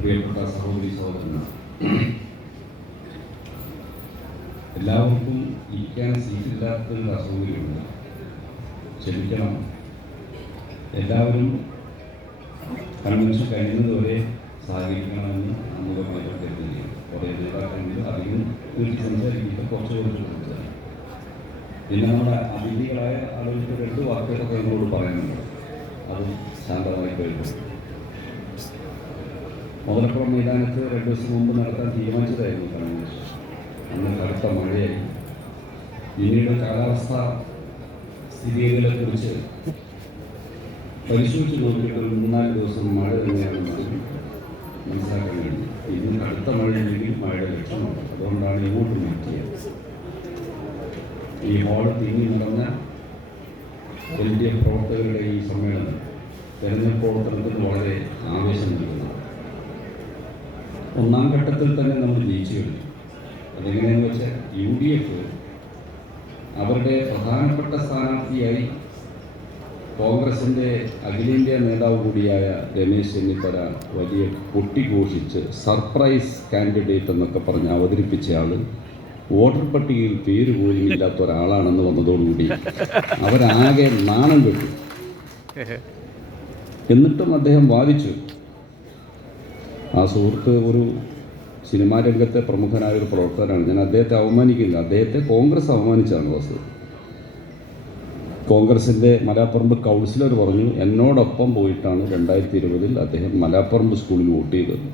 പ്രിയപ്പെട്ട സഹോദരി സഹോദരന്മാർ, എല്ലാവർക്കും ഇരിക്കാൻ സീറ്റില്ലാത്തൊരു അസൗകര്യമുണ്ട്. ക്ഷമിക്കണം. എല്ലാവരും കൺവെൻഷൻ കഴിയുന്നതുവരെ സഹകരിക്കണമെന്ന് അമുഖമായി കരുതുകയാണ്. കുറേ നേതാക്കളുണ്ട്, അധികം വീട്ടിൽ സംസാരിക്കുന്നത് കുറച്ച് കൊടുത്തതാണ്. പിന്നെ നമ്മുടെ അതിഥികളായ ആളുകൾക്ക് 2 വാക്കുകളൊക്കെ നമ്മളോട് പറയുന്നുണ്ട്. അതും ശാന്തമായി കേൾക്കും. മുതലപ്പുറം മൈതാനത്ത് 2 ദിവസം മുമ്പ് നടത്താൻ തീരുമാനിച്ചതായിരുന്നു കൺവെൻഷൻ. അന്ന് കടുത്ത മഴയായി. പിന്നീട് കാലാവസ്ഥാ സ്ഥിതിഗതികളെക്കുറിച്ച് പരിശോധിച്ച് നോക്കിയിട്ട് 3-4 ദിവസം മഴ തന്നെയാണെന്ന് മനസ്സിലാക്കാൻ കഴിഞ്ഞു. ഇന്ന് കടുത്ത മഴയില്ലെങ്കിൽ മഴയുടെ ലക്ഷണമാണ്. അതുകൊണ്ടാണ് ഇങ്ങോട്ട് മാറ്റിയത്. ഈ ഹാള് തിങ്ങി നടന്ന LDF പ്രവർത്തകരുടെ ഈ സമ്മേളനം തെരഞ്ഞെടുപ്പ് പ്രവർത്തനത്തിന് വളരെ ആവേശം നൽകുന്നതാണ്. 1ാം ഘട്ടത്തിൽ തന്നെ നമ്മൾ ജയിച്ചു കഴിഞ്ഞു. അതെങ്ങനെയെന്ന് വെച്ചാൽ UDF അവരുടെ പ്രധാനപ്പെട്ട സ്ഥാനാർത്ഥിയായി കോൺഗ്രസിൻ്റെ അഖിലേന്ത്യാ നേതാവ് കൂടിയായ രമേശ് ചെന്നിത്തല വലിയ കൊട്ടിഘോഷിച്ച് സർപ്രൈസ് കാൻഡിഡേറ്റ് എന്നൊക്കെ പറഞ്ഞ് അവതരിപ്പിച്ചയാൾ വോട്ടർ പട്ടികയിൽ പേര് പോലും ഇല്ലാത്ത ഒരാളാണെന്ന് വന്നതോടുകൂടി അവരാകെ നാണം കെട്ടു. എന്നിട്ടും അദ്ദേഹം വാദിച്ചു. ആ സുഹൃത്ത് ഒരു സിനിമാ രംഗത്തെ പ്രമുഖനായ ഒരു പ്രവർത്തകനാണ്. ഞാൻ അദ്ദേഹത്തെ അവമാനിക്കില്ല. അദ്ദേഹത്തെ കോൺഗ്രസ് അവമാനിച്ചാണ് വസ്തുത. കോൺഗ്രസിൻ്റെ മലാപ്പറമ്പ് കൗൺസിലർ പറഞ്ഞു, എന്നോടൊപ്പം പോയിട്ടാണ് 2020 അദ്ദേഹം മലാപ്പറമ്പ് സ്കൂളിൽ വോട്ട് ചെയ്തത്.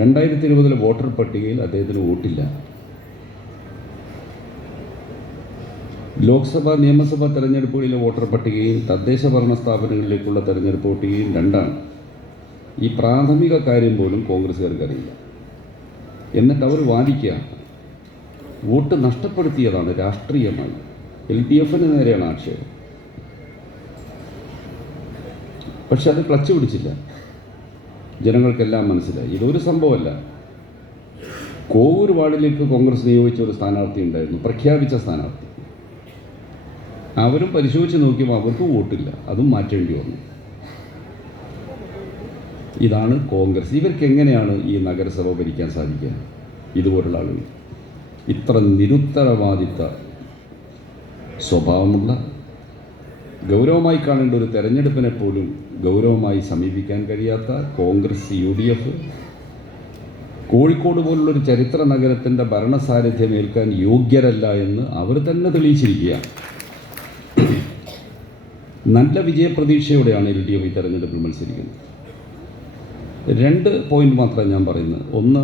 2020 വോട്ടർ പട്ടികയിൽ അദ്ദേഹത്തിന് വോട്ടില്ല. ലോക്സഭ നിയമസഭാ തെരഞ്ഞെടുപ്പുകളിലെ വോട്ടർ പട്ടികയും തദ്ദേശ ഭരണ സ്ഥാപനങ്ങളിലേക്കുള്ള തെരഞ്ഞെടുപ്പ് പട്ടികയും 2ആണ്. ഈ പ്രാഥമിക കാര്യം പോലും കോൺഗ്രസ്സുകാർക്കറിയില്ല. എന്നിട്ട് അവർ വാദിക്കുക വോട്ട് നഷ്ടപ്പെടുത്തിയതാണ് രാഷ്ട്രീയമായി. LDFന് നേരെയാണ് ആക്ഷേപം. പക്ഷെ അത് ക്ലച്ച് പിടിച്ചില്ല. ജനങ്ങൾക്കെല്ലാം മനസ്സിലായി ഇതൊരു സംഭവമല്ല. കോവൂർ വാർഡിലേക്ക് കോൺഗ്രസ് നിയോഗിച്ച ഒരു സ്ഥാനാർത്ഥി ഉണ്ടായിരുന്നു, പ്രഖ്യാപിച്ച സ്ഥാനാർത്ഥി. അവരും പരിശോധിച്ച് നോക്കിയപ്പോൾ അവർക്ക് വോട്ടില്ല. അതും മാറ്റേണ്ടി വന്നു. ഇതാണ് കോൺഗ്രസ്. ഇവർക്ക് എങ്ങനെയാണ് ഈ നഗരസഭ ഭരിക്കാൻ സാധിക്കുക? ഇതുപോലുള്ള ആളുകൾ ഇത്ര നിരുത്തരവാദിത്ത സ്വഭാവമുള്ള, ഗൗരവമായി കാണേണ്ട ഒരു തെരഞ്ഞെടുപ്പിനെ പോലും ഗൗരവമായി സമീപിക്കാൻ കഴിയാത്ത കോൺഗ്രസ് UDF കോഴിക്കോട് പോലുള്ളൊരു ചരിത്ര നഗരത്തിൻ്റെ ഭരണസാരഥ്യം ഏൽക്കാൻ യോഗ്യരല്ല എന്ന് അവർ തന്നെ തെളിയിച്ചിരിക്കുകയാണ്. നല്ല വിജയപ്രതീക്ഷയോടെയാണ് LDF ഈ തെരഞ്ഞെടുപ്പിൽ മത്സരിക്കുന്നത്. 2 പോയിന്റ് മാത്രമേ ഞാൻ പറയുന്നത്. ഒന്ന്,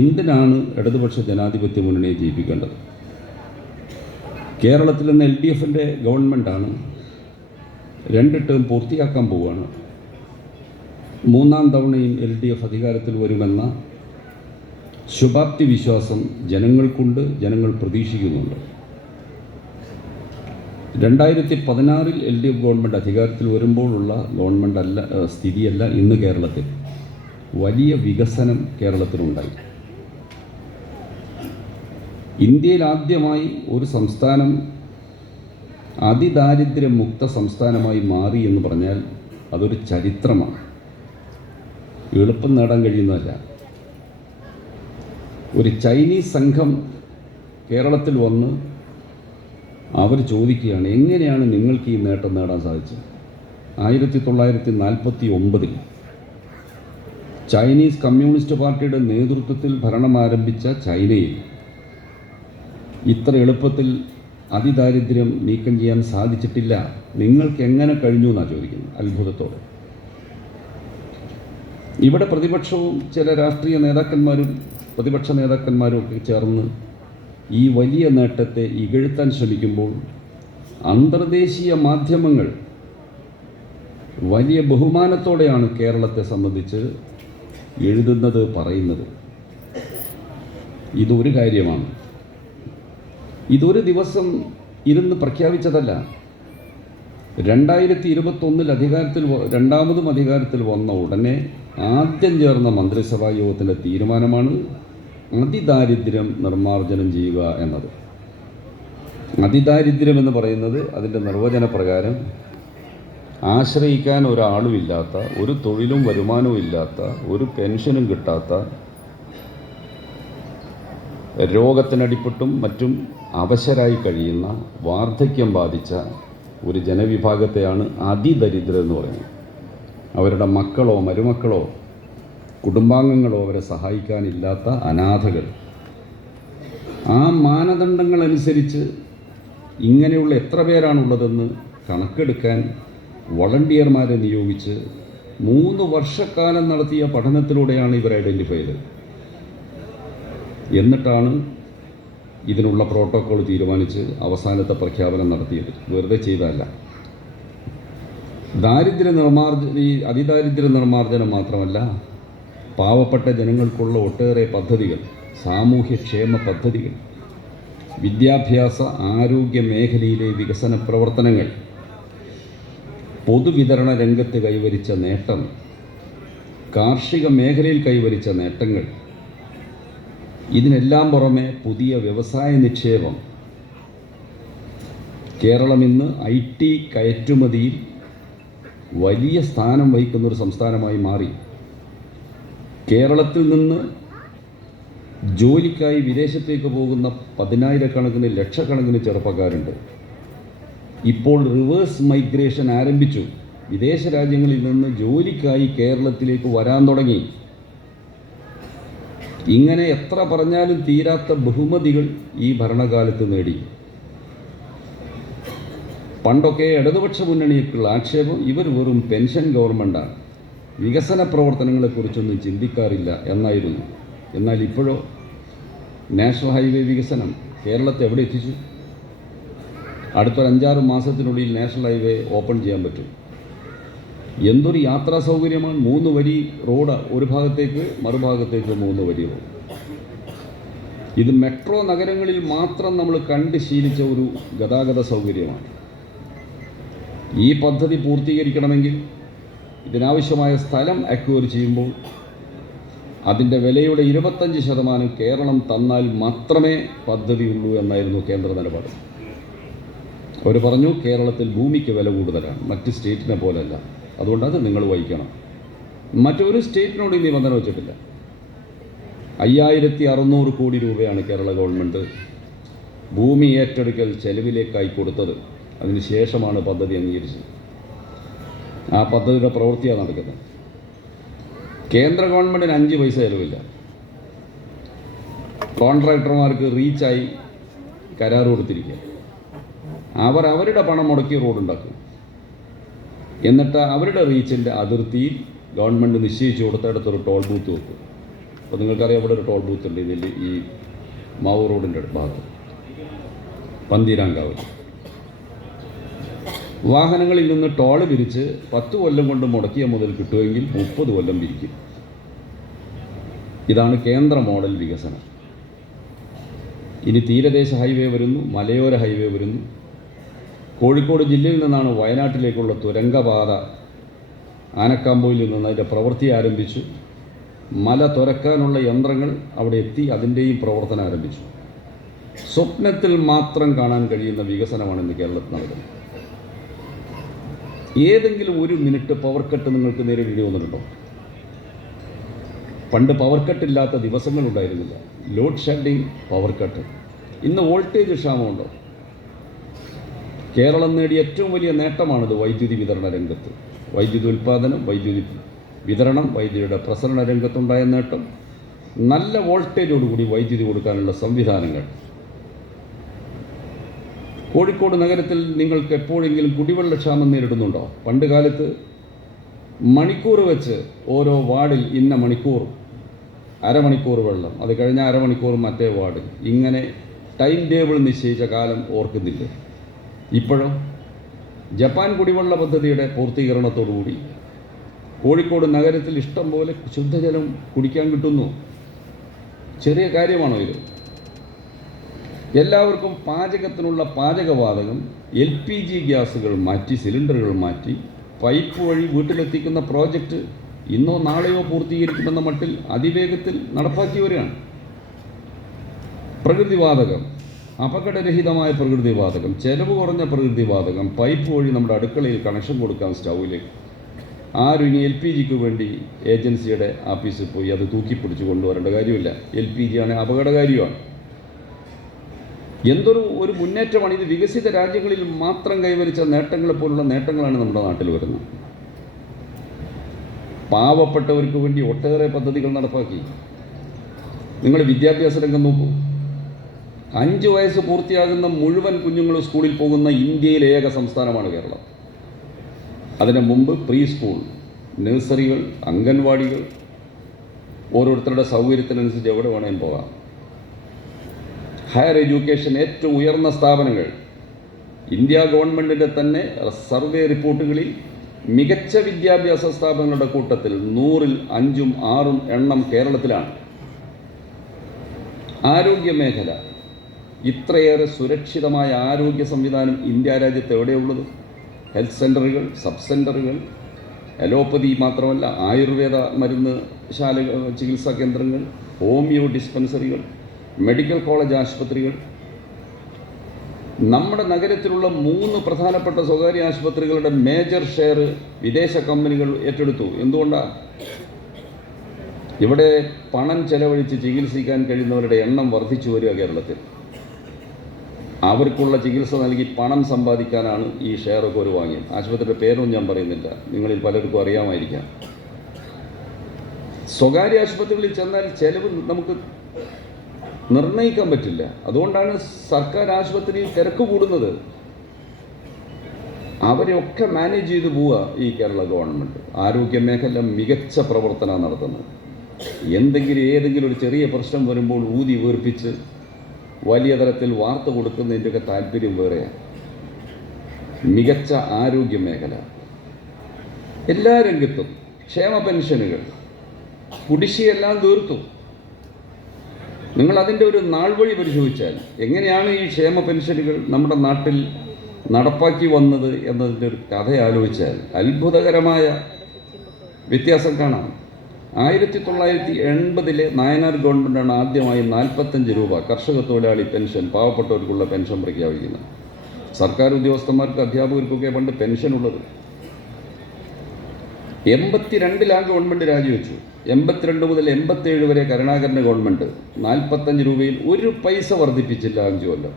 എന്തിനാണ് ഇടതുപക്ഷ ജനാധിപത്യ മുന്നണിയെ ജയിപ്പിക്കേണ്ടത്? കേരളത്തിൽ നിന്ന് LDFൻ്റെ ഗവൺമെൻറ്റാണ്. 2 ടേം പൂർത്തിയാക്കാൻ പോവുകയാണ്. 3ാം തവണയും LDF അധികാരത്തിൽ വരുമെന്ന ശുഭാപ്തി വിശ്വാസം ജനങ്ങൾക്കുണ്ട്, ജനങ്ങൾ പ്രതീക്ഷിക്കുന്നുണ്ട്. 2016 LDF ഗവൺമെൻറ് അധികാരത്തിൽ വരുമ്പോഴുള്ള ഗവൺമെൻറ് അല്ല, സ്ഥിതിയല്ല ഇന്ന് കേരളത്തിൽ. വലിയ വികസനം കേരളത്തിലുണ്ടായി. ഇന്ത്യയിൽ ആദ്യമായി ഒരു സംസ്ഥാനം അതിദാരിദ്ര്യമുക്ത സംസ്ഥാനമായി മാറി എന്ന് പറഞ്ഞാൽ അതൊരു ചരിത്രമാണ്. എളുപ്പം നേടാൻ കഴിയുന്നതല്ല. ഒരു ചൈനീസ് സംഘം കേരളത്തിൽ വന്ന് അവർ ചോദിക്കുകയാണ്, എങ്ങനെയാണ് നിങ്ങൾക്ക് ഈ നേട്ടം നേടാൻ സാധിച്ചത്? 1949 ചൈനീസ് കമ്മ്യൂണിസ്റ്റ് പാർട്ടിയുടെ നേതൃത്വത്തിൽ ഭരണം ആരംഭിച്ച ചൈനയിൽ ഇത്ര എളുപ്പത്തിൽ അതിദാരിദ്ര്യം നീക്കം ചെയ്യാൻ സാധിച്ചിട്ടില്ല. നിങ്ങൾക്ക് എങ്ങനെ കഴിഞ്ഞു എന്നാണ് ചോദിക്കുന്നത് അത്ഭുതത്തോടെ. ഇവിടെ പ്രതിപക്ഷവും ചില രാഷ്ട്രീയ നേതാക്കന്മാരും പ്രതിപക്ഷ നേതാക്കന്മാരും ഒക്കെ ചേർന്ന് ഈ വലിയ നേട്ടത്തെ ഇകഴ്ത്താൻ ശ്രമിക്കുമ്പോൾ അന്തർദേശീയ മാധ്യമങ്ങൾ വലിയ ബഹുമാനത്തോടെയാണ് കേരളത്തെ സംബന്ധിച്ച് എഴുതുന്നത്, പറയുന്നത്. ഇതൊരു കാര്യമാണ്. ഇതൊരു ദിവസം ഇരുന്ന് പ്രഖ്യാപിച്ചതല്ല. 2021 രണ്ടാമതും അധികാരത്തിൽ വന്ന ഉടനെ ആദ്യം ചേർന്ന മന്ത്രിസഭാ യോഗത്തിൻ്റെ തീരുമാനമാണ് അതിദാരിദ്ര്യം നിർമ്മാർജ്ജനം ചെയ്യുക എന്നത്. അതിദാരിദ്ര്യം എന്ന് പറയുന്നത് അതിൻ്റെ നിർവചന പ്രകാരം ആശ്രയിക്കാൻ ഒരാളുമില്ലാത്ത, ഒരു തൊഴിലും വരുമാനവും ഇല്ലാത്ത, ഒരു പെൻഷനും കിട്ടാത്ത, രോഗത്തിനടിപ്പെട്ടും മറ്റും അവശരായി കഴിയുന്ന, വാർദ്ധക്യം ബാധിച്ച ഒരു ജനവിഭാഗത്തെയാണ് അതിദരിദ്രരെന്ന് പറയുന്നത്. അവരുടെ മക്കളോ മരുമക്കളോ കുടുംബാംഗങ്ങളോ അവരെ സഹായിക്കാനില്ലാത്ത അനാഥകൾ. ആ മാനദണ്ഡങ്ങളനുസരിച്ച് ഇങ്ങനെയുള്ള എത്ര പേരാണുള്ളതെന്ന് കണക്കെടുക്കാൻ വളണ്ടിയർമാരെ നിയോഗിച്ച് 3 വർഷക്കാലം നടത്തിയ പഠനത്തിലൂടെയാണ് ഇവർ ഐഡൻറ്റിഫൈ ചെയ്തത്. എന്നിട്ടാണ് ഇതിനുള്ള പ്രോട്ടോക്കോൾ തീരുമാനിച്ച് അവസാനത്തെ പ്രഖ്യാപനം നടത്തിയത്. വെറുതെ ചെയ്തതല്ല. അതിദാരിദ്ര്യ നിർമ്മാർജ്ജനം മാത്രമല്ല, പാവപ്പെട്ട ജനങ്ങൾക്കുള്ള ഒട്ടേറെ പദ്ധതികൾ, സാമൂഹ്യക്ഷേമ പദ്ധതികൾ, വിദ്യാഭ്യാസ ആരോഗ്യ മേഖലയിലെ വികസന പ്രവർത്തനങ്ങൾ, പൊതുവിതരണ രംഗത്ത് കൈവരിച്ച നേട്ടം, കാർഷിക മേഖലയിൽ കൈവരിച്ച നേട്ടങ്ങൾ, ഇതിനെല്ലാം പുറമെ പുതിയ വ്യവസായ നിക്ഷേപം. കേരളം ഇന്ന് IT കയറ്റുമതിയിൽ വലിയ സ്ഥാനം വഹിക്കുന്നൊരു സംസ്ഥാനമായി മാറി. കേരളത്തിൽ നിന്ന് ജോലിക്കായി വിദേശത്തേക്ക് പോകുന്ന 10,000-കണക്കിന് ലക്ഷക്കണക്കിന് ചെറുപ്പക്കാരുണ്ട്. ഇപ്പോൾ റിവേഴ്സ് മൈഗ്രേഷൻ ആരംഭിച്ചു. വിദേശ രാജ്യങ്ങളിൽ നിന്ന് ജോലിക്കായി കേരളത്തിലേക്ക് വരാൻ തുടങ്ങി. ഇങ്ങനെ എത്ര പറഞ്ഞാലും തീരാത്ത ബഹുമതികൾ ഈ ഭരണകാലത്ത് നേടി. പണ്ടൊക്കെ ഇടതുപക്ഷ മുന്നണിക്കുള്ള ആക്ഷേപം ഇവർ വെറും പെൻഷൻ ഗവൺമെൻറ്റാണ്, വികസന പ്രവർത്തനങ്ങളെക്കുറിച്ചൊന്നും ചിന്തിക്കാറില്ല എന്നായിരുന്നു. എന്നാൽ ഇപ്പോഴോ നാഷണൽ ഹൈവേ വികസനം കേരളത്തെ എവിടെ എത്തിച്ചു? അടുത്തൊരു 5-6 മാസത്തിനുള്ളിൽ നാഷണൽ ഹൈവേ ഓപ്പൺ ചെയ്യാൻ പറ്റും. എന്തൊരു യാത്രാ സൗകര്യമാണ്! 3 വരി റോഡ് ഒരു ഭാഗത്തേക്ക്, മറുഭാഗത്തേക്ക് 3 വരി റോഡ്. ഇത് മെട്രോ നഗരങ്ങളിൽ മാത്രം നമ്മൾ കണ്ട് ശീലിച്ച ഒരു ഗതാഗത സൗകര്യമാണ്. ഈ പദ്ധതി പൂർത്തീകരിക്കണമെങ്കിൽ ഇതിനാവശ്യമായ സ്ഥലം അക്വയർ ചെയ്യുമ്പോൾ അതിൻ്റെ വിലയുടെ 25% കേരളം തന്നാൽ മാത്രമേ പദ്ധതിയുള്ളൂ എന്നായിരുന്നു കേന്ദ്ര നിലപാട്. അവർ പറഞ്ഞു, കേരളത്തിൽ ഭൂമിക്ക് വില കൂടുതലാണ്, മറ്റ് സ്റ്റേറ്റിനെ പോലെയല്ല, അതുകൊണ്ട് അത് നിങ്ങൾ വഹിക്കണം. മറ്റൊരു സ്റ്റേറ്റിനോട് ഈ നിബന്ധന വെച്ചിട്ടില്ല. 5600 കോടി രൂപയാണ് കേരള ഗവൺമെൻറ് ഭൂമി ഏറ്റെടുക്കൽ ചെലവിലേക്കായി കൊടുത്തത്. അതിനുശേഷമാണ് പദ്ധതി അംഗീകരിച്ചത്. ആ പദ്ധതിയുടെ പ്രവൃത്തിയാണ് നടക്കുന്നത്. കേന്ദ്ര ഗവൺമെൻറ്റിന് 5 പൈസ ചിലവില്ല. കോൺട്രാക്ടർമാർക്ക് റീച്ചായി കരാർ കൊടുത്തിരിക്കുക. അവരുടെ പണം മുടക്കി റോഡുണ്ടാക്കും. എന്നിട്ട് അവരുടെ റീച്ചിൻ്റെ അതിർത്തിയിൽ ഗവൺമെൻറ് നിശ്ചയിച്ചു കൊടുത്തടുത്തൊരു ടോൾ ബൂത്ത് വെക്കും. അപ്പോൾ നിങ്ങൾക്കറിയാം, അവിടെ ഒരു ടോൾ ബൂത്ത് ഉണ്ട് ഇതിൽ, ഈ മാവൂർ റോഡിൻ്റെ ഭാഗത്ത്, പന്തീരാങ്കാവ്. വാഹനങ്ങളിൽ നിന്ന് ടോള് പിരിച്ച് 10 കൊല്ലം കൊണ്ട് മുടക്കിയ മുതൽ കിട്ടുമെങ്കിൽ 30 കൊല്ലം പിരിക്കും. ഇതാണ് കേന്ദ്ര മോഡൽ വികസനം. ഇനി തീരദേശ ഹൈവേ വരുന്നു, മലയോര ഹൈവേ വരുന്നു. കോഴിക്കോട് ജില്ലയിൽ നിന്നാണ് വയനാട്ടിലേക്കുള്ള തുരങ്കപാത ആനക്കാമ്പോയിൽ നിന്ന് അതിൻ്റെ പ്രവൃത്തി ആരംഭിച്ചു. മല തുരക്കാനുള്ള യന്ത്രങ്ങൾ അവിടെ എത്തി, അതിൻ്റെയും പ്രവർത്തനം ആരംഭിച്ചു. സ്വപ്നത്തിൽ മാത്രം കാണാൻ കഴിയുന്ന വികസനമാണ് ഇന്ന് കേരളത്തിൽ നടക്കുന്നത്. ഏതെങ്കിലും ഒരു മിനിറ്റ് പവർ കട്ട് നിങ്ങൾക്ക് നേരിടേണ്ടി വന്നിട്ടുണ്ടോ? പണ്ട് പവർ കട്ടില്ലാത്ത ദിവസങ്ങളുണ്ടായിരുന്നില്ല. Load shedding, power cut. ഇന്ന് വോൾട്ടേജ് ക്ഷാമമുണ്ടോ? കേരളം നേടിയ ഏറ്റവും വലിയ നേട്ടമാണിത്. വൈദ്യുതി വിതരണ രംഗത്ത്, വൈദ്യുതി ഉൽപ്പാദനം, വൈദ്യുതി വിതരണം, വൈദ്യുതിയുടെ പ്രസരണ രംഗത്തുണ്ടായ നേട്ടം, നല്ല വോൾട്ടേജോടുകൂടി വൈദ്യുതി കൊടുക്കാനുള്ള സംവിധാനങ്ങൾ. കോഴിക്കോട് നഗരത്തിൽ നിങ്ങൾക്ക് എപ്പോഴെങ്കിലും കുടിവെള്ളക്ഷാമം നേരിടുന്നുണ്ടോ? പണ്ട് കാലത്ത് മണിക്കൂർ വെച്ച് ഓരോ വാർഡിൽ ഇന്ന മണിക്കൂർ, അരമണിക്കൂർ വെള്ളം, അത് കഴിഞ്ഞ അരമണിക്കൂർ മറ്റേ വാർഡിൽ, ഇങ്ങനെ ടൈം ടേബിൾ നിശ്ചയിച്ച കാലം ഓർക്കുന്നില്ലേ? ഇപ്പോഴും ജപ്പാൻ കുടിവെള്ള പദ്ധതിയുടെ പൂർത്തീകരണത്തോടുകൂടി കോഴിക്കോട് നഗരത്തിൽ ഇഷ്ടം പോലെ ശുദ്ധജലം കുടിക്കാൻ കിട്ടുന്നു. ചെറിയ കാര്യമാണോ ഇത്? എല്ലാവർക്കും പാചകത്തിനുള്ള പാചകവാതകം, LPG ഗ്യാസുകൾ മാറ്റി, സിലിണ്ടറുകൾ മാറ്റി പൈപ്പ് വഴി വീട്ടിലെത്തിക്കുന്ന പ്രോജക്റ്റ് ഇന്നോ നാളെയോ പൂർത്തീകരിക്കുമെന്ന മട്ടിൽ അതിവേഗത്തിൽ നടപ്പാക്കി വരികയാണ്. പ്രകൃതിവാതകം, അപകടരഹിതമായ പ്രകൃതിവാതകം, ചെലവ് കുറഞ്ഞ പ്രകൃതിവാതകം, പൈപ്പ് വഴി നമ്മുടെ അടുക്കളയിൽ കണക്ഷൻ കൊടുക്കാം സ്റ്റൗവിൽ. ആരും ഇനി LPGക്ക് വേണ്ടി ഏജൻസിയുടെ ആഫീസിൽ പോയി അത് തൂക്കിപ്പിടിച്ച് കൊണ്ടുവരേണ്ട കാര്യമില്ല. LPG ആണ് അപകടകാരിയാണ്. ഒരു മുന്നേറ്റമാണ് ഇത്. വികസിത രാജ്യങ്ങളിൽ മാത്രം കൈവരിച്ച നേട്ടങ്ങളെപ്പോലുള്ള നേട്ടങ്ങളാണ് നമ്മുടെ നാട്ടിൽ വരുന്നത്. പാവപ്പെട്ടവർക്ക് വേണ്ടി ഒട്ടേറെ പദ്ധതികൾ നടപ്പാക്കി. നിങ്ങൾ വിദ്യാഭ്യാസ രംഗം നോക്കൂ. 5 വയസ്സ് പൂർത്തിയാകുന്ന മുഴുവൻ കുഞ്ഞുങ്ങളും സ്കൂളിൽ പോകുന്ന ഇന്ത്യയിലെ ഏക സംസ്ഥാനമാണ് കേരളം. അതിന് മുമ്പ് പ്രീ സ്കൂൾ, നഴ്സറികൾ, അംഗൻവാടികൾ, ഓരോരുത്തരുടെ സൗകര്യത്തിനനുസരിച്ച് എവിടെ വേണമെങ്കിലും പോകാം. ഹയർ എഡ്യൂക്കേഷൻ ഏറ്റവും ഉയർന്ന സ്ഥാപനങ്ങൾ. ഇന്ത്യ ഗവൺമെൻറ്റിൻ്റെ തന്നെ സർവേ റിപ്പോർട്ടുകളിൽ മികച്ച വിദ്യാഭ്യാസ സ്ഥാപനങ്ങളുടെ കൂട്ടത്തിൽ 100-ൽ 5-ഉം 6-ഉം എണ്ണം കേരളത്തിലാണ്. ആരോഗ്യമേഖല, ഇത്രയേറെ സുരക്ഷിതമായ ആരോഗ്യ സംവിധാനം ഇന്ത്യ രാജ്യത്ത് എവിടെയുള്ളത്? ഹെൽത്ത് സെൻ്ററുകൾ, സബ് സെൻ്ററുകൾ, അലോപ്പതി മാത്രമല്ല ആയുർവേദ മരുന്ന് ചികിത്സാ കേന്ദ്രങ്ങൾ, ഹോമിയോ ഡിസ്പെൻസറികൾ, മെഡിക്കൽ കോളേജ് ആശുപത്രികൾ. നമ്മുടെ നഗരത്തിലുള്ള 3 പ്രധാനപ്പെട്ട സ്വകാര്യ ആശുപത്രികളുടെ മേജർ ഷെയർ വിദേശ കമ്പനികൾ ഏറ്റെടുത്തു. എന്തുകൊണ്ടാണ്? ഇവിടെ പണം ചെലവഴിച്ച് ചികിത്സിക്കാൻ കഴിയുന്നവരുടെ എണ്ണം വർദ്ധിച്ചു വരിക കേരളത്തിൽ. അവർക്കുള്ള ചികിത്സ നൽകി പണം സമ്പാദിക്കാനാണ് ഈ ഷെയറൊക്കെ ഒരു വാങ്ങിയത്. ആശുപത്രിയുടെ പേരൊന്നും ഞാൻ പറയുന്നില്ല, നിങ്ങളിൽ പലർക്കും അറിയാമായിരിക്കാം. സ്വകാര്യ ആശുപത്രികളിൽ ചെന്നാൽ ചെലവ് നമുക്ക് നിർണ്ണയിക്കാൻ പറ്റില്ല. അതുകൊണ്ടാണ് സർക്കാർ ആശുപത്രിയിൽ തിരക്ക് കൂടുന്നത്. അവരെയൊക്കെ മാനേജ് ചെയ്ത് പോവുക ഈ കേരള ഗവൺമെൻറ്. ആരോഗ്യമേഖല മികച്ച പ്രവർത്തനമാണ് നടത്തുന്നത്. ഏതെങ്കിലും ഒരു ചെറിയ പ്രശ്നം വരുമ്പോൾ ഊതി വീർപ്പിച്ച് വലിയ തരത്തിൽ വാർത്ത കൊടുക്കുന്നതിൻ്റെയൊക്കെ താല്പര്യം വേറെയാണ്. മികച്ച ആരോഗ്യമേഖല എല്ലാ രംഗത്തും. ക്ഷേമ പെൻഷനുകൾ, കുടിശ്ശികയെല്ലാം തീർത്തു. നിങ്ങൾ അതിൻ്റെ ഒരു നാൾ വഴി പരിശോധിച്ചാൽ എങ്ങനെയാണ് ഈ ക്ഷേമ പെൻഷനുകൾ നമ്മുടെ നാട്ടിൽ നടപ്പാക്കി വന്നത് എന്നതിൻ്റെ ഒരു കഥ ആലോചിച്ചാൽ അത്ഭുതകരമായ വ്യത്യാസം കാണാം. 1980-ലെ നായനാർ ഗവൺമെൻറ്റാണ് ആദ്യമായി 45 രൂപ കർഷക തൊഴിലാളി പെൻഷൻ, പാവപ്പെട്ടവർക്കുള്ള പെൻഷൻ പ്രഖ്യാപിക്കുന്നത്. സർക്കാർ ഉദ്യോഗസ്ഥന്മാർക്ക്, അധ്യാപകർക്കൊക്കെ പണ്ട് പെൻഷനുള്ളത്. 82-ൽ ഗവൺമെൻറ് രാജിവെച്ചു. 82 മുതൽ 87 വരെ കരുണാകരൻ്റെ ഗവൺമെൻറ് 45 രൂപയിൽ 1 പൈസ വർദ്ധിപ്പിച്ചില്ല 5 കൊല്ലം.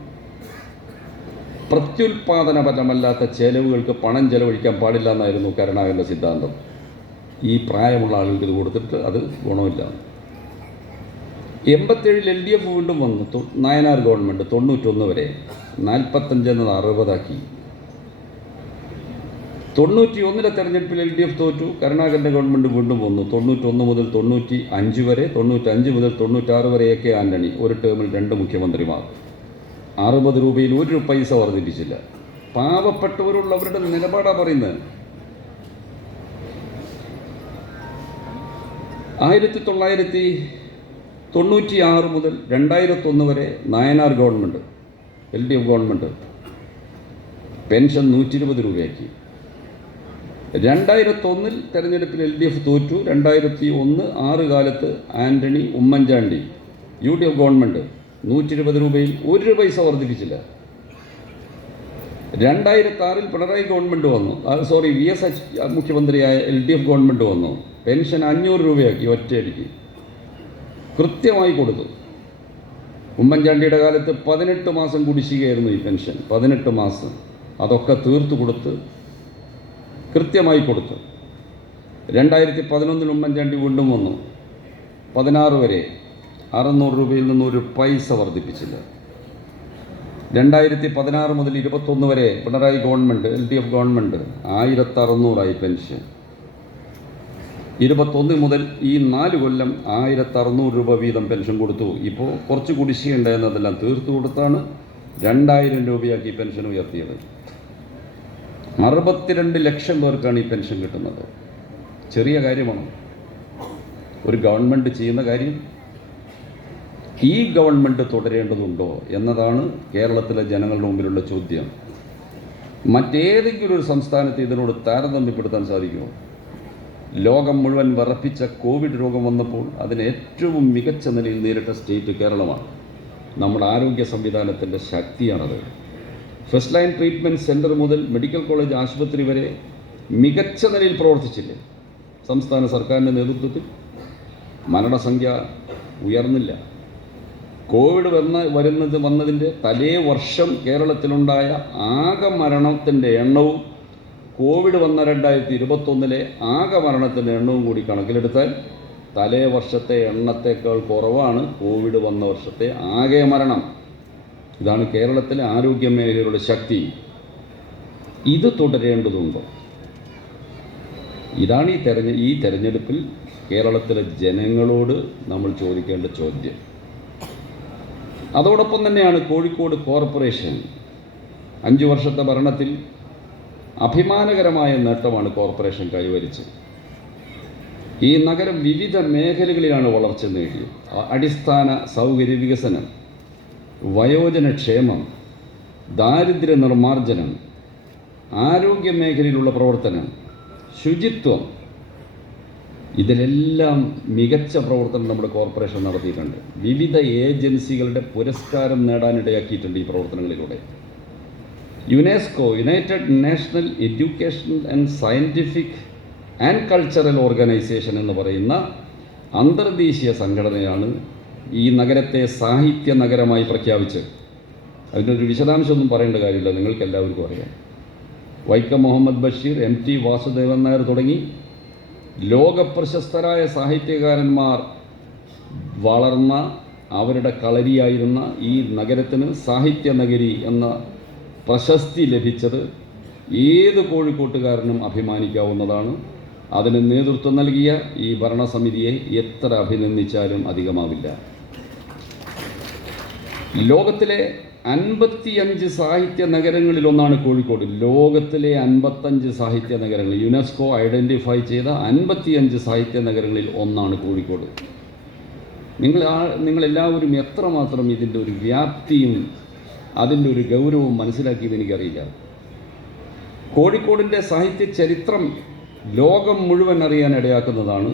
പ്രത്യുൽപാദനപരമല്ലാത്ത ചെലവുകൾക്ക് പണം ചെലവഴിക്കാൻ പാടില്ല എന്നായിരുന്നു കരുണാകരൻ്റെ സിദ്ധാന്തം. ഈ പ്രായമുള്ള ആളുകൾക്ക് ഇത് കൊടുത്തിട്ട് അത് ഗുണമില്ല. 87-ൽ LDF വീണ്ടും വന്നു. നായനാർ ഗവൺമെൻറ് 91 വരെ 45 എന്നത് 60 ആക്കി. 91-ലെ തെരഞ്ഞെടുപ്പിൽ LDF തോറ്റു. കരുണാകരൻ്റെ ഗവൺമെൻറ് വീണ്ടും വന്നു. 91 മുതൽ 95 വരെ, 95 മുതൽ 96 വരെ AK ആൻ്റണി, ഒരു ടേമിൽ 2 മുഖ്യമന്ത്രിമാർ. 60 രൂപയിൽ 1 പൈസ വർദ്ധിപ്പിച്ചില്ല. പാവപ്പെട്ടവരുള്ളവരുടെ നിലപാടാണ് പറയുന്നത്. 1996 മുതൽ 2001 വരെ Nayanar government, LDF government pension 120 രൂപയാക്കി. 2001-ൽ തെരഞ്ഞെടുപ്പിൽ LDF തോറ്റു. 2001-6 കാലത്ത് ആൻ്റണി, ഉമ്മൻചാണ്ടി, UDF ഗവൺമെൻറ് 120 രൂപയിൽ 1 പൈസ വർദ്ധിപ്പിച്ചില്ല. 2006-ൽ പിണറായി ഗവൺമെൻറ് വന്നു. VS മുഖ്യമന്ത്രിയായ LDF ഗവൺമെൻറ് വന്നു. പെൻഷൻ 500 രൂപയാക്കി ഒറ്റയടിക്ക്, കൃത്യമായി കൊടുത്തു. ഉമ്മൻചാണ്ടിയുടെ കാലത്ത് 18 മാസം കുടിശ്ശികയായിരുന്നു ഈ പെൻഷൻ. 18 മാസം അതൊക്കെ തീർത്തു കൊടുത്ത് കൃത്യമായി കൊടുത്തു. 2011-ൽ ഉമ്മൻചാണ്ടി വീണ്ടും വന്നു. 16 വരെ 600 രൂപയിൽ നിന്ന് 1 പൈസ വർദ്ധിപ്പിച്ചില്ല. 2016 മുതൽ 21 വരെ Pinarayi government, LDF government 1600 pension. 21 മുതൽ ഈ 4 കൊല്ലം 1600 രൂപ വീതം പെൻഷൻ കൊടുത്തു. ഇപ്പോൾ കുറച്ച് കുടിശ്ശിക ഉണ്ടായിരുന്നതെല്ലാം തീർത്തു കൊടുത്താണ് 2000 രൂപയാക്കി പെൻഷൻ ഉയർത്തിയത്. 62 ലക്ഷം പേർക്കാണ് ഈ പെൻഷൻ കിട്ടുന്നത്. ചെറിയ കാര്യമാണ് ഒരു ഗവൺമെൻറ് ചെയ്യുന്ന കാര്യം. ഈ ഗവൺമെൻറ് തുടരേണ്ടതുണ്ടോ എന്നതാണ് കേരളത്തിലെ ജനങ്ങളുടെ മുമ്പിലുള്ള ചോദ്യം. മറ്റേതെങ്കിലും ഒരു സംസ്ഥാനത്ത് ഇതിനോട് താരതമ്യപ്പെടുത്താൻ സാധിക്കുമോ? ലോകം മുഴുവൻ വിറപ്പിച്ച കോവിഡ് രോഗം വന്നപ്പോൾ അതിന് ഏറ്റവും മികച്ച നിലയിൽ നേരിട്ട സ്റ്റേറ്റ് കേരളമാണ്. നമ്മുടെ ആരോഗ്യ സംവിധാനത്തിൻ്റെ ശക്തിയാണത്. ഫസ്റ്റ് ലൈൻ ട്രീറ്റ്മെൻറ്റ് സെൻറ്റർ മുതൽ മെഡിക്കൽ കോളേജ് ആശുപത്രി വരെ മികച്ച നിലയിൽ പ്രവർത്തിച്ചില്ലേ സംസ്ഥാന സർക്കാരിൻ്റെ നേതൃത്വത്തിൽ? മരണസംഖ്യ ഉയർന്നില്ല. കോവിഡ് വന്നതിൻ്റെ തലേ വർഷം കേരളത്തിലുണ്ടായ ആകെ മരണത്തിൻ്റെ എണ്ണവും കോവിഡ് വന്ന 2021 ആകെ മരണത്തിൻ്റെ എണ്ണവും കൂടി കണക്കിലെടുത്താൽ തലേ വർഷത്തെ എണ്ണത്തേക്കാൾ കുറവാണ് കോവിഡ് വന്ന വർഷത്തെ ആകെ മരണം. ഇതാണ് കേരളത്തിലെ ആരോഗ്യ മേഖലയുടെ ശക്തി. ഇത് തുടരേണ്ടതുണ്ടോ? ഇതാണ് ഈ തെരഞ്ഞെടുപ്പിൽ കേരളത്തിലെ ജനങ്ങളോട് നമ്മൾ ചോദിക്കേണ്ട ചോദ്യം. അതോടൊപ്പം തന്നെയാണ് കോഴിക്കോട് കോർപ്പറേഷൻ 5 വർഷത്തെ ഭരണത്തിൽ അഭിമാനകരമായ നേട്ടമാണ് കോർപ്പറേഷൻ കൈവരിച്ചത്. ഈ നഗരം വിവിധ മേഖലകളിലാണ് വളർച്ച നേടിയത്. അടിസ്ഥാന സൗകര്യ വികസനം, വയോജനക്ഷേമം, ദാരിദ്ര്യ നിർമ്മാർജ്ജനം, ആരോഗ്യ മേഖലയിലുള്ള പ്രവർത്തനം, ശുചിത്വം, ഇതിലെല്ലാം മികച്ച പ്രവർത്തനം നമ്മുടെ കോർപ്പറേഷൻ നടത്തിയിട്ടുണ്ട്. വിവിധ ഏജൻസികളുടെ പുരസ്കാരം നേടാനിടയാക്കിയിട്ടുണ്ട് ഈ പ്രവർത്തനങ്ങളിലൂടെ. UNESCO, United national education and scientific and cultural organisation എന്ന് പറയുന്ന അന്തർദേശീയ സംഘടനയാണ് ഈ നഗരത്തെ സാഹിത്യ നഗരമായി പ്രഖ്യാപിച്ചത്. അതിനൊരു വിശദാംശമൊന്നും പറയേണ്ട കാര്യമില്ല, നിങ്ങൾക്ക് എല്ലാവർക്കും അറിയാം. വൈക്കം മുഹമ്മദ് ബഷീർ, MT വാസുദേവൻ നായർ തുടങ്ങി ലോകപ്രശസ്തരായ സാഹിത്യകാരന്മാർ വളർന്ന അവരുടെ കളരിയായിരുന്ന ഈ നഗരത്തിന് സാഹിത്യ നഗരി എന്ന പ്രശസ്തി ലഭിച്ചത് ഏത് കോഴിക്കോട്ടുകാരനും അഭിമാനിക്കാവുന്നതാണ്. അതിന് നേതൃത്വം നൽകിയ ഈ ഭരണസമിതിയെ എത്ര അഭിനന്ദിച്ചാലും അധികമാവില്ല. ലോകത്തിലെ 55 സാഹിത്യ നഗരങ്ങളിലൊന്നാണ് കോഴിക്കോട്. ലോകത്തിലെ 55 സാഹിത്യ നഗരങ്ങൾ, യുനെസ്കോ ഐഡൻറ്റിഫൈ ചെയ്ത 55 സാഹിത്യ നഗരങ്ങളിൽ ഒന്നാണ് കോഴിക്കോട്. നിങ്ങളെല്ലാവരും എത്രമാത്രം ഇതിൻ്റെ ഒരു വ്യാപ്തിയും അതിൻ്റെ ഒരു ഗൗരവവും മനസ്സിലാക്കിയത് എനിക്കറിയില്ല. കോഴിക്കോടിൻ്റെ സാഹിത്യ ചരിത്രം ലോകം മുഴുവൻ അറിയാൻ ഇടയാക്കുന്നതാണ്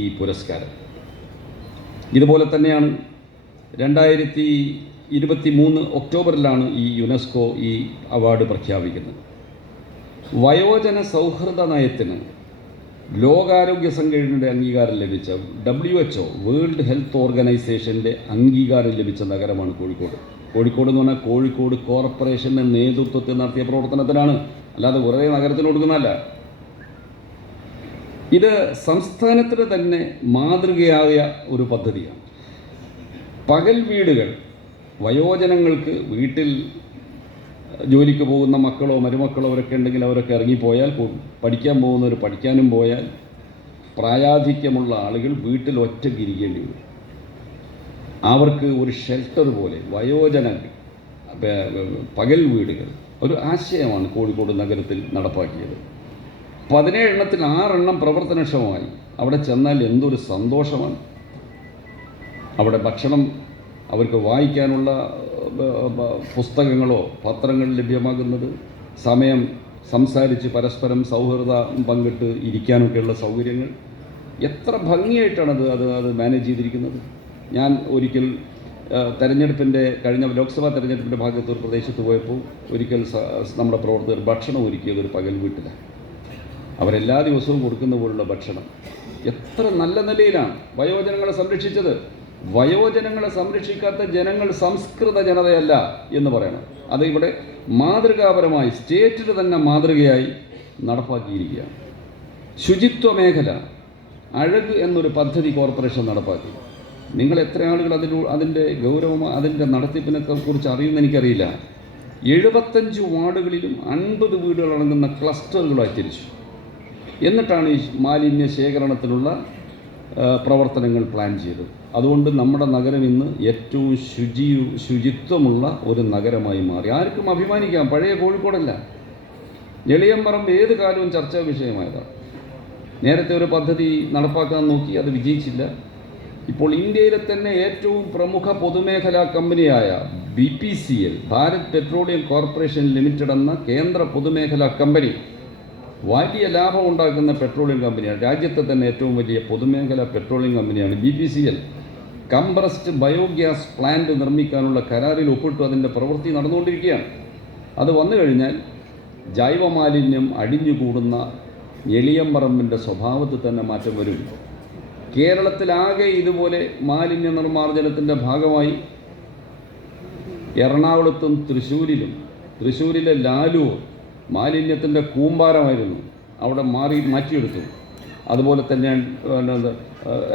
ഈ പുരസ്കാരം. ഇതുപോലെ തന്നെയാണ് 2023 ഒക്ടോബറിലാണ് ഈ യുനെസ്കോ ഈ അവാർഡ് പ്രഖ്യാപിക്കുന്നത്. വയോജന സൗഹൃദ നയത്തിന് ലോകാരോഗ്യ സംഘടനയുടെ അംഗീകാരം ലഭിച്ച, WHO വേൾഡ് ഹെൽത്ത് ഓർഗനൈസേഷൻ്റെ അംഗീകാരം ലഭിച്ച നഗരമാണ് കോഴിക്കോട്. കോഴിക്കോട് എന്ന് പറഞ്ഞാൽ കോഴിക്കോട് കോർപ്പറേഷൻ്റെ നേതൃത്വത്തിൽ നടത്തിയ പ്രവർത്തനത്തിനാണ്, അല്ലാതെ വെറുതെ നഗരത്തിന് കൊടുക്കുന്നതല്ല. ഇത് സംസ്ഥാനത്തിന് തന്നെ മാതൃകയായ ഒരു പദ്ധതിയാണ്. പകൽ വീടുകൾ, വയോജനങ്ങൾക്ക് വീട്ടിൽ ജോലിക്ക് പോകുന്ന മക്കളോ മരുമക്കളോ അവരൊക്കെ ഉണ്ടെങ്കിൽ അവരൊക്കെ ഇറങ്ങിപ്പോയാൽ, പഠിക്കാൻ പോകുന്നവർ പഠിക്കാനും പോയാൽ, പ്രായാധിക്യമുള്ള ആളുകൾ വീട്ടിൽ ഒറ്റയ്ക്ക് ഇരിക്കേണ്ടി വരും. അവർക്ക് ഒരു ഷെൽട്ടർ പോലെ വയോജന പകൽ വീടുകൾ ഒരു ആശയമാണ് കോഴിക്കോട് നഗരത്തിൽ നടപ്പാക്കിയത്. 17 എണ്ണത്തിൽ 6 എണ്ണം പ്രവർത്തനക്ഷമമായി. അവിടെ ചെന്നാൽ എന്തൊരു സന്തോഷമാണ്. അവിടെ ഭക്ഷണം, അവർക്ക് വായിക്കാനുള്ള പുസ്തകങ്ങളോ പത്രങ്ങൾ ലഭ്യമാകുന്നത്, സമയം സംസാരിച്ച് പരസ്പരം സൗഹൃദം പങ്കിട്ട് ഇരിക്കാനൊക്കെയുള്ള സൗകര്യങ്ങൾ, എത്ര ഭംഗിയായിട്ടാണ് അത് മാനേജ് ചെയ്തിരിക്കുന്നത്. ഞാൻ ഒരിക്കൽ കഴിഞ്ഞ ലോക്സഭാ തെരഞ്ഞെടുപ്പിൻ്റെ ഭാഗത്ത് ഒരു പ്രദേശത്ത് പോയപ്പോൾ ഒരിക്കൽ നമ്മുടെ പ്രവർത്തകർ ഭക്ഷണം ഒരുക്കിയത് ഒരു പകൽ വീട്ടിലാണ്. അവരെല്ലാ ദിവസവും കൊടുക്കുന്ന പോലുള്ള ഭക്ഷണം എത്ര നല്ല നിലയിലാണ് വയോജനങ്ങളെ സംരക്ഷിച്ചത്. വയോജനങ്ങളെ സംരക്ഷിക്കാത്ത ജനങ്ങൾ സംസ്കൃത ജനതയല്ല എന്ന് പറയണം. അത് ഇവിടെ മാതൃകാപരമായി സ്റ്റേറ്റിൽ തന്നെ മാതൃകയായി നടപ്പാക്കിയിരിക്കുകയാണ്. ശുചിത്വ മേഖല, അഴക് എന്നൊരു പദ്ധതി കോർപ്പറേഷൻ നടപ്പാക്കി. നിങ്ങൾ എത്ര ആളുകൾ അതിൻ്റെ ഗൗരവം, അതിൻ്റെ നടത്തിപ്പിനെ കുറിച്ച് അറിയുമെന്ന് എനിക്കറിയില്ല. 75 വാർഡുകളിലും 50 വീടുകൾ അടങ്ങുന്ന ക്ലസ്റ്ററുകളായി തിരിച്ചു. എന്നിട്ടാണ് ഈ മാലിന്യ ശേഖരണത്തിനുള്ള പ്രവർത്തനങ്ങൾ പ്ലാൻ ചെയ്തത്. അതുകൊണ്ട് നമ്മുടെ നഗരം ഇന്ന് ഏറ്റവും ശുചിത്വമുള്ള ഒരു നഗരമായി മാറി. ആർക്കും അഭിമാനിക്കാം. പഴയ കോഴിക്കോടല്ല, ഞെളിയമ്പറമ്പ് ഏത് കാലവും ചർച്ചാ വിഷയമായതാണ്. നേരത്തെ ഒരു പദ്ധതി നടപ്പാക്കാൻ നോക്കി, അത് വിജയിച്ചില്ല. ഇപ്പോൾ ഇന്ത്യയിലെ തന്നെ ഏറ്റവും പ്രമുഖ പൊതുമേഖലാ കമ്പനിയായ BPCL, Bharat petroleum corporation limited എന്ന കേന്ദ്ര പൊതുമേഖലാ കമ്പനി, വലിയ ലാഭം ഉണ്ടാക്കുന്ന പെട്രോളിയം കമ്പനിയാണ്. രാജ്യത്തെ തന്നെ ഏറ്റവും വലിയ പൊതുമേഖലാ പെട്രോളിയം കമ്പനിയാണ് BPCL. കംപ്രസ്ഡ് ബയോഗ്യാസ് പ്ലാന്റ് നിർമ്മിക്കാനുള്ള കരാറിൽ ഒപ്പിട്ടു. അതിൻ്റെ പ്രവൃത്തി നടന്നുകൊണ്ടിരിക്കുകയാണ്. അത് വന്നു കഴിഞ്ഞാൽ ജൈവമാലിന്യം അടിഞ്ഞുകൂടുന്ന എളിയമ്പറമ്പിൻ്റെ സ്വഭാവത്തിൽ തന്നെ മാറ്റം വരും. കേരളത്തിലാകെ ഇതുപോലെ മാലിന്യ നിർമ്മാർജ്ജനത്തിൻ്റെ ഭാഗമായി എറണാകുളത്തും തൃശ്ശൂരിലെ ലാലുവോ മാലിന്യത്തിൻ്റെ കൂമ്പാരമായിരുന്നു. അവിടെ മാറ്റിയെടുത്തു. അതുപോലെ തന്നെയാണ്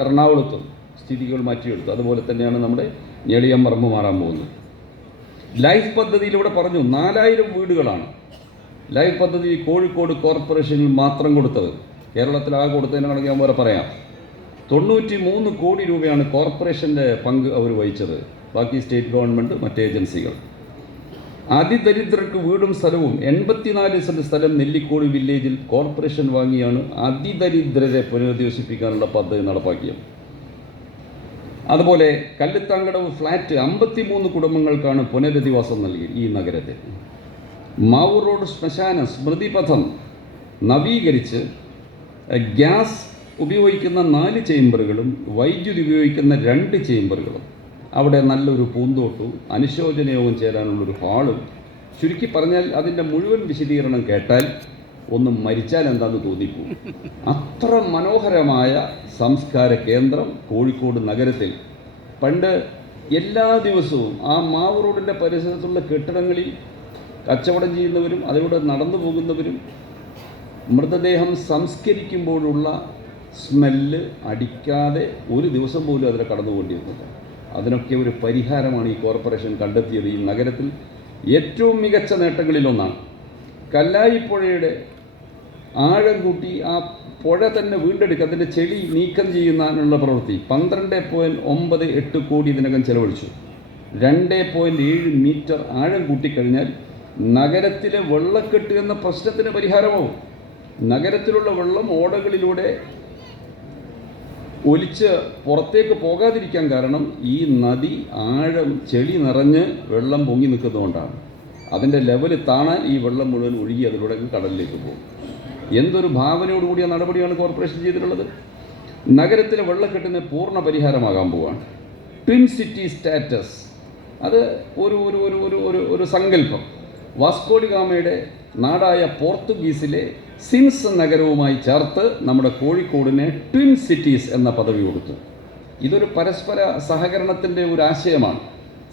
എറണാകുളത്തും സ്ഥിതികൾ മാറ്റിയെടുത്തു. അതുപോലെ തന്നെയാണ് നമ്മുടെ എളിയമ്പറമ്പ് മാറാൻ പോകുന്നത്. ലൈഫ് പദ്ധതിയിലൂടെ പറഞ്ഞു 4000 വീടുകളാണ് ലൈഫ് പദ്ധതി കോഴിക്കോട് കോർപ്പറേഷനിൽ മാത്രം കൊടുത്തത്. കേരളത്തിലാകെ കൊടുത്തതിനാണെങ്കിൽ ഞാൻ വേറെ പറയാം. 93 കോടി രൂപയാണ് കോർപ്പറേഷൻ്റെ പങ്ക് അവർ വഹിച്ചത്. ബാക്കി സ്റ്റേറ്റ് ഗവൺമെൻറ്, മറ്റ് ഏജൻസികൾ. അതിദരിദ്രർക്ക് വീടും സ്ഥലവും 84 സെൻറ്റ് സ്ഥലം നെല്ലിക്കോട് വില്ലേജിൽ കോർപ്പറേഷൻ വാങ്ങിയാണ് അതിദരിദ്രരെ പുനരധിവസിപ്പിക്കാനുള്ള പദ്ധതി നടപ്പാക്കിയത്. അതുപോലെ കല്ലുത്താങ്കടവ് ഫ്ലാറ്റ് 53 കുടുംബങ്ങൾക്കാണ് പുനരധിവാസം നൽകി ഈ നഗരത്തിൽ. മാവൂർ റോഡ് ശ്മശാന സ്മൃതിപഥം നവീകരിച്ച് ഗ്യാസ് ഉപയോഗിക്കുന്ന 4 ചേംബറുകളും വൈദ്യുതി ഉപയോഗിക്കുന്ന 2 ചേംബറുകളും, അവിടെ നല്ലൊരു പൂന്തോട്ടവും അനുശോചനയോഗം ചേരാനുള്ളൊരു ഹാളും. ചുരുക്കി പറഞ്ഞാൽ അതിൻ്റെ മുഴുവൻ വിശദീകരണം കേട്ടാൽ ഒന്ന് മരിച്ചാൽ എന്താണെന്ന് തോന്നിപ്പോകും. അത്ര മനോഹരമായ സംസ്കാര കേന്ദ്രം കോഴിക്കോട് നഗരത്തിൽ. പണ്ട് എല്ലാ ദിവസവും ആ മാവൂർ റോഡിൻ്റെ പരിസരത്തുള്ള കെട്ടിടങ്ങളിൽ കച്ചവടം ചെയ്യുന്നവരും അതിലൂടെ നടന്നു പോകുന്നവരും മൃതദേഹം സംസ്കരിക്കുമ്പോഴുള്ള സ്മെല്ല് അടിക്കാതെ ഒരു ദിവസം പോലും അതിൽ കടന്നുകൊണ്ടിരുന്നില്ല. അതിനൊക്കെ ഒരു പരിഹാരമാണ് ഈ കോർപ്പറേഷൻ കണ്ടെത്തിയത്. ഈ നഗരത്തിൽ ഏറ്റവും മികച്ച നേട്ടങ്ങളിലൊന്നാണ്. കല്ലായിപ്പുഴയുടെ ആഴം കൂട്ടി ആ പുഴ തന്നെ വീണ്ടെടുക്കുക, അതിൻ്റെ ചെളി നീക്കം ചെയ്യുന്നതിനുള്ള പ്രവൃത്തി 12.98 കോടി ഇതിനകം ചെലവഴിച്ചു. 2.7 മീറ്റർ ആഴം കൂട്ടിക്കഴിഞ്ഞാൽ നഗരത്തിലെ വെള്ളക്കെട്ട് എന്ന പ്രശ്നത്തിന് പരിഹാരമാവും. നഗരത്തിലുള്ള വെള്ളം ഓടകളിലൂടെ ഒലിച്ച് പുറത്തേക്ക് പോകാതിരിക്കാൻ കാരണം ഈ നദി ആഴം ചെളി നിറഞ്ഞ് വെള്ളം പൊങ്ങി നിൽക്കുന്നതുകൊണ്ടാണ്. അതിൻ്റെ ലെവൽ താണാൻ ഈ വെള്ളം മുഴുവൻ ഒഴുകി അതിലൂടെ കടലിലേക്ക് പോകും. എന്തൊരു ഭാവനയോടുകൂടിയ നടപടിയാണ് കോർപ്പറേഷൻ ചെയ്തിട്ടുള്ളത്. നഗരത്തിലെ വെള്ളക്കെട്ടിന് പൂർണ്ണ പരിഹാരമാകാൻ പോവുകയാണ്. ട്വിൻ സിറ്റി സ്റ്റാറ്റസ്, അത് ഒരു സങ്കല്പം. വാസ്കോഡി ഗാമയുടെ നാടായ പോർത്തുഗീസിലെ സിൻസ് നഗരവുമായി ചേർത്ത് നമ്മുടെ കോഴിക്കോടിനെ ട്വിൻ സിറ്റീസ് എന്ന പദവി കൊടുത്തു. ഇതൊരു പരസ്പര സഹകരണത്തിൻ്റെ ഒരു ആശയമാണ്.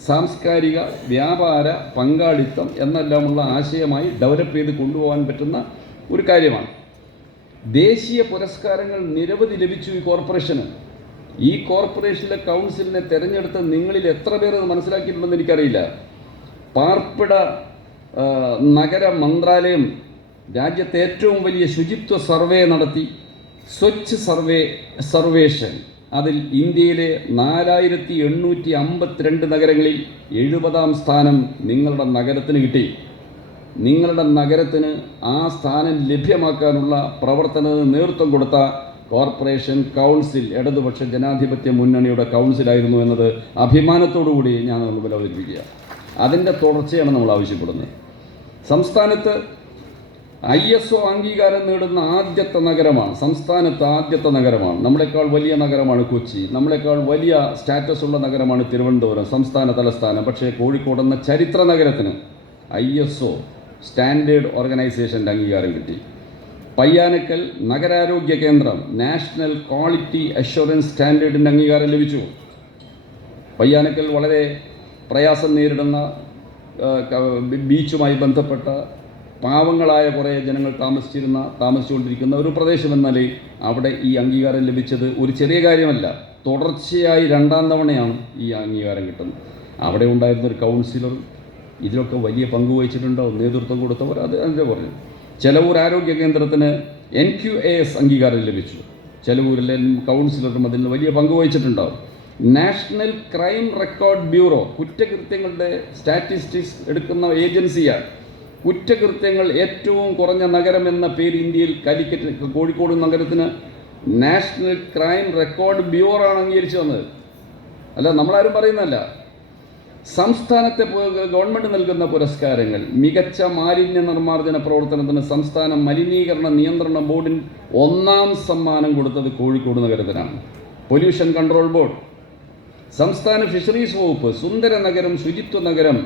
സാംസ്കാരിക വ്യാപാര പങ്കാളിത്തം എന്നെല്ലാമുള്ള ആശയമായി ഡെവലപ്പ് ചെയ്ത് കൊണ്ടുപോകാൻ പറ്റുന്ന ഒരു കാര്യമാണ്. ദേശീയ പുരസ്കാരങ്ങൾ നിരവധി ലഭിച്ചു ഈ കോർപ്പറേഷന്. ഈ കോർപ്പറേഷനിലെ കൗൺസിലിനെ തിരഞ്ഞെടുത്ത നിങ്ങളിൽ എത്ര പേർ അത് മനസ്സിലാക്കിയിട്ടുണ്ടെന്ന് എനിക്കറിയില്ല. പാർപ്പിട നഗര മന്ത്രാലയം രാജ്യത്തെ ഏറ്റവും വലിയ ശുചിത്വ സർവേ നടത്തി. സ്വച്ഛ് സർവേഷൻ അതിൽ ഇന്ത്യയിലെ 4852 നഗരങ്ങളിൽ 70-ാം സ്ഥാനം നിങ്ങളുടെ നഗരത്തിന് കിട്ടി. നിങ്ങളുടെ നഗരത്തിന് ആ സ്ഥാനം ലഭ്യമാക്കാനുള്ള പ്രവർത്തനത്തിന് നേതൃത്വം കൊടുത്ത കോർപ്പറേഷൻ കൗൺസിൽ ഇടതുപക്ഷ ജനാധിപത്യ മുന്നണിയുടെ കൗൺസിലായിരുന്നു എന്നത് അഭിമാനത്തോടുകൂടി ഞാൻ മുമ്പിൽ അവതരിപ്പിക്കുക. അതിൻ്റെ തുടർച്ചയാണ് നമ്മൾ ആവശ്യപ്പെടുന്നത്. സംസ്ഥാനത്ത് ISO അംഗീകാരം നേടുന്ന ആദ്യത്തെ നഗരമാണ്, സംസ്ഥാനത്ത് ആദ്യത്തെ നഗരമാണ്. നമ്മളെക്കാൾ വലിയ നഗരമാണ് കൊച്ചി, നമ്മളെക്കാൾ വലിയ സ്റ്റാറ്റസ് ഉള്ള നഗരമാണ് തിരുവനന്തപുരം, സംസ്ഥാന തലസ്ഥാനം. പക്ഷേ കോഴിക്കോട് എന്ന ചരിത്ര നഗരത്തിന് ISO സ്റ്റാൻഡേർഡ് ഓർഗനൈസേഷൻ്റെ അംഗീകാരം കിട്ടി. പയ്യാനക്കൽ നഗരാരോഗ്യ കേന്ദ്രം നാഷണൽ ക്വാളിറ്റി അഷ്വറൻസ് സ്റ്റാൻഡേർഡിൻ്റെ അംഗീകാരം ലഭിച്ചു. പയ്യാനക്കൽ വളരെ പ്രയാസം നേരിടുന്ന ബീച്ചുമായി ബന്ധപ്പെട്ട പാവങ്ങളായ കുറേ ജനങ്ങൾ താമസിച്ചുകൊണ്ടിരിക്കുന്ന ഒരു പ്രദേശമെന്നാൽ അവിടെ ഈ അംഗീകാരം ലഭിച്ചത് ഒരു ചെറിയ കാര്യമല്ല. തുടർച്ചയായി 2ാം തവണയാണ് ഈ അംഗീകാരം കിട്ടുന്നത്. അവിടെ ഉണ്ടായിരുന്നൊരു കൗൺസിലർ ഇതിലൊക്കെ വലിയ പങ്ക് വഹിച്ചിട്ടുണ്ടാവും, നേതൃത്വം കൊടുത്തവർ. അതിൻ്റെ പറഞ്ഞു. ചെലവൂർ ആരോഗ്യ കേന്ദ്രത്തിന് NQAS അംഗീകാരം ലഭിച്ചു. ചെലവൂരിലെ കൗൺസിലറും അതിന് വലിയ പങ്ക് വഹിച്ചിട്ടുണ്ടാവും. നാഷണൽ ക്രൈം റെക്കോർഡ് ബ്യൂറോ കുറ്റകൃത്യങ്ങളുടെ സ്റ്റാറ്റിസ്റ്റിക്സ് എടുക്കുന്ന ഏജൻസിയാണ്. കുറ്റകൃത്യങ്ങൾ ഏറ്റവും കുറഞ്ഞ നഗരം എന്ന പേര് ഇന്ത്യയിൽ കോഴിക്കോട് നഗരത്തിന് നാഷണൽ ക്രൈം റെക്കോർഡ് ബ്യൂറോ ആണ് അംഗീകരിച്ചു വന്നത്. അല്ല, നമ്മളാരും പറയുന്നതല്ല. സംസ്ഥാനത്തെ ഗവൺമെൻറ് നൽകുന്ന പുരസ്കാരങ്ങൾ മികച്ച മാലിന്യ നിർമ്മാർജ്ജന പ്രവർത്തനത്തിന് സംസ്ഥാന മലിനീകരണ നിയന്ത്രണ ബോർഡിന് 1ാം സമ്മാനം കൊടുത്തത് കോഴിക്കോട് നഗരത്തിനാണ്. പൊല്യൂഷൻ കൺട്രോൾ ബോർഡ് സംസ്ഥാന ഫിഷറീസ് വകുപ്പ് സുന്ദര നഗരം ശുചിത്വ നഗരം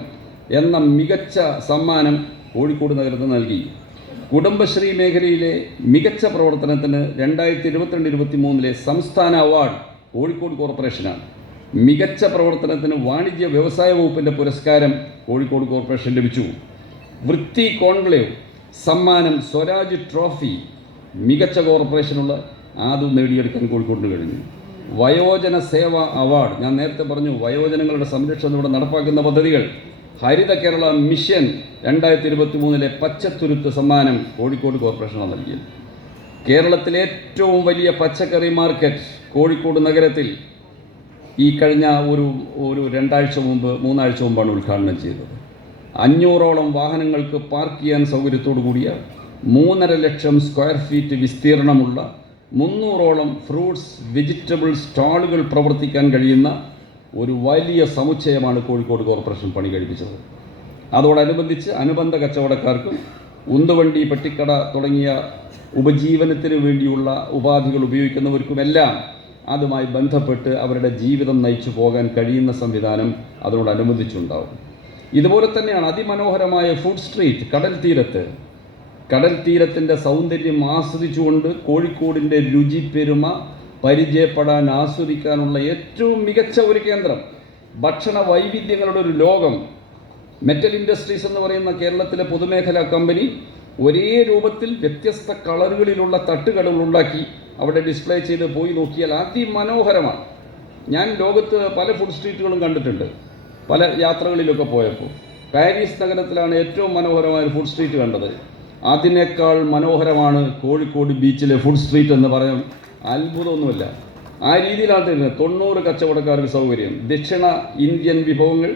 എന്ന മികച്ച സമ്മാനം കോഴിക്കോട് നഗരത്തിന് നൽകി. കുടുംബശ്രീ മേഖലയിലെ മികച്ച പ്രവർത്തനത്തിന് 2022-23 സംസ്ഥാന അവാർഡ് കോഴിക്കോട് കോർപ്പറേഷനാണ്. മികച്ച പ്രവർത്തനത്തിന് വാണിജ്യ വ്യവസായ വകുപ്പിൻ്റെ പുരസ്കാരം കോഴിക്കോട് കോർപ്പറേഷൻ ലഭിച്ചു. വൃത്തി കോൺക്ലേവ് സമ്മാനം സ്വരാജ് ട്രോഫി മികച്ച കോർപ്പറേഷനുള്ള ആദ്യം നേടിയെടുക്കാൻ കോഴിക്കോടിന് കഴിഞ്ഞു. വയോജന സേവാ അവാർഡ്, ഞാൻ നേരത്തെ പറഞ്ഞു വയോജനങ്ങളുടെ സംരക്ഷണത്തിലൂടെ നടപ്പാക്കുന്ന പദ്ധതികൾ. ഹരിത കേരള മിഷൻ 2023 പച്ചത്തുരുത്ത് സമ്മാനം കോഴിക്കോട് കോർപ്പറേഷനാണ് നൽകിയത്. കേരളത്തിലെ ഏറ്റവും വലിയ പച്ചക്കറി മാർക്കറ്റ് കോഴിക്കോട് നഗരത്തിൽ ഈ കഴിഞ്ഞ ഒരു 3 ആഴ്ച മുമ്പാണ് ഉദ്ഘാടനം ചെയ്തത്. 500ഓളം വാഹനങ്ങൾക്ക് പാർക്ക് ചെയ്യാൻ സൗകര്യത്തോടു കൂടിയ 3.5 ലക്ഷം സ്ക്വയർ ഫീറ്റ് വിസ്തീർണമുള്ള 300ഓളം ഫ്രൂട്ട്സ് വെജിറ്റബിൾ സ്റ്റാളുകൾ പ്രവർത്തിക്കാൻ കഴിയുന്ന ഒരു വലിയ സമുച്ചയമാണ് കോഴിക്കോട് കോർപ്പറേഷൻ പണി കഴിപ്പിച്ചത്. അതോടനുബന്ധിച്ച് അനുബന്ധ കച്ചവടക്കാർക്കും ഉന്തുവണ്ടി, പെട്ടിക്കട തുടങ്ങിയ ഉപജീവനത്തിന് വേണ്ടിയുള്ള ഉപാധികൾ ഉപയോഗിക്കുന്നവർക്കുമെല്ലാം അതുമായി ബന്ധപ്പെട്ട് അവരുടെ ജീവിതം നയിച്ചു പോകാൻ കഴിയുന്ന സംവിധാനം അതിനോടനുബന്ധിച്ചുണ്ടാവും. ഇതുപോലെ തന്നെയാണ് അതിമനോഹരമായ ഫുഡ് സ്ട്രീറ്റ് കടൽ തീരത്തിൻ്റെ സൗന്ദര്യം ആസ്വദിച്ചുകൊണ്ട് കോഴിക്കോടിൻ്റെ രുചി പെരുമ പരിചയപ്പെടാൻ ആസ്വദിക്കാനുള്ള ഏറ്റവും മികച്ച ഒരു കേന്ദ്രം, ഭക്ഷണ വൈവിധ്യങ്ങളുടെ ഒരു ലോകം. മെറ്റൽ ഇൻഡസ്ട്രീസ് എന്ന് പറയുന്ന കേരളത്തിലെ പൊതുമേഖലാ കമ്പനി ഒരേ രൂപത്തിൽ വ്യത്യസ്ത കളറുകളിലുള്ള തട്ടുകടകൾ ഉണ്ടാക്കി അവിടെ ഡിസ്പ്ലേ ചെയ്ത് പോയി നോക്കിയാൽ അതിമനോഹരമാണ്. ഞാൻ ലോകത്ത് പല ഫുഡ് സ്ട്രീറ്റുകളും കണ്ടിട്ടുണ്ട്, പല യാത്രകളിലൊക്കെ പോയപ്പോൾ. പാരീസ് നഗരത്തിലാണ് ഏറ്റവും മനോഹരമായ ഫുഡ് സ്ട്രീറ്റ് കണ്ടത്. അതിനേക്കാൾ മനോഹരമാണ് കോഴിക്കോട് ബീച്ചിലെ ഫുഡ് സ്ട്രീറ്റ് എന്ന് പറയാൻ അത്ഭുതമൊന്നുമില്ല. ആ രീതിയിലാണ് തരുന്നത്. 90 കച്ചവടക്കാർക്ക് സൗകര്യം, ദക്ഷിണ ഇന്ത്യൻ വിഭവങ്ങൾ,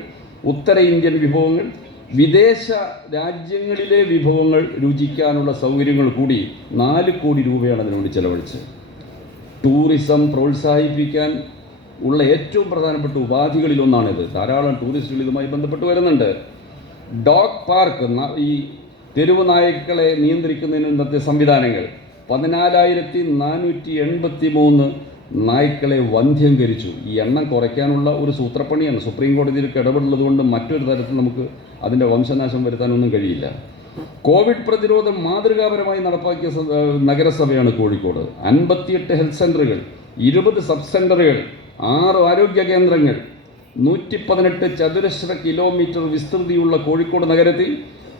ഉത്തര ഇന്ത്യൻ വിഭവങ്ങൾ, വിദേശ രാജ്യങ്ങളിലെ വിഭവങ്ങൾ രുചിക്കാനുള്ള സൗകര്യങ്ങൾ കൂടി 4 കോടി രൂപയാണ് അതിനുവേണ്ടി ചെലവഴിച്ചത്. ടൂറിസം പ്രോത്സാഹിപ്പിക്കാൻ ഉള്ള ഏറ്റവും പ്രധാനപ്പെട്ട ഉപാധികളിലൊന്നാണിത്. ധാരാളം ടൂറിസ്റ്റുകൾ ഇതുമായി ബന്ധപ്പെട്ട് വരുന്നുണ്ട്. ഡോഗ് പാർക്ക്, ഈ തെരുവ് നായ്ക്കളെ നിയന്ത്രിക്കുന്നതിന് ഇന്നത്തെ സംവിധാനങ്ങൾ. 14,483 നായ്ക്കളെ വന്ധ്യംകരിച്ചു. ഈ എണ്ണം കുറയ്ക്കാനുള്ള ഒരു സൂത്രപ്പണിയാണ്. സുപ്രീം കോടതിയിലേക്ക് ഇടപെടുന്നത് കൊണ്ട് മറ്റൊരു തരത്തിൽ നമുക്ക് അതിൻ്റെ വംശനാശം വരുത്താനൊന്നും കഴിയില്ല. കോവിഡ് പ്രതിരോധം മാതൃകാപരമായി നടപ്പാക്കിയ നഗരസഭയാണ് കോഴിക്കോട്. 58 ഹെൽത്ത് സെൻ്ററുകൾ, 20 സബ് സെൻ്ററുകൾ, 6 ആരോഗ്യ കേന്ദ്രങ്ങൾ, 118 ചതുരശ്ര കിലോമീറ്റർ വിസ്തൃതിയുള്ള കോഴിക്കോട് നഗരത്തിൽ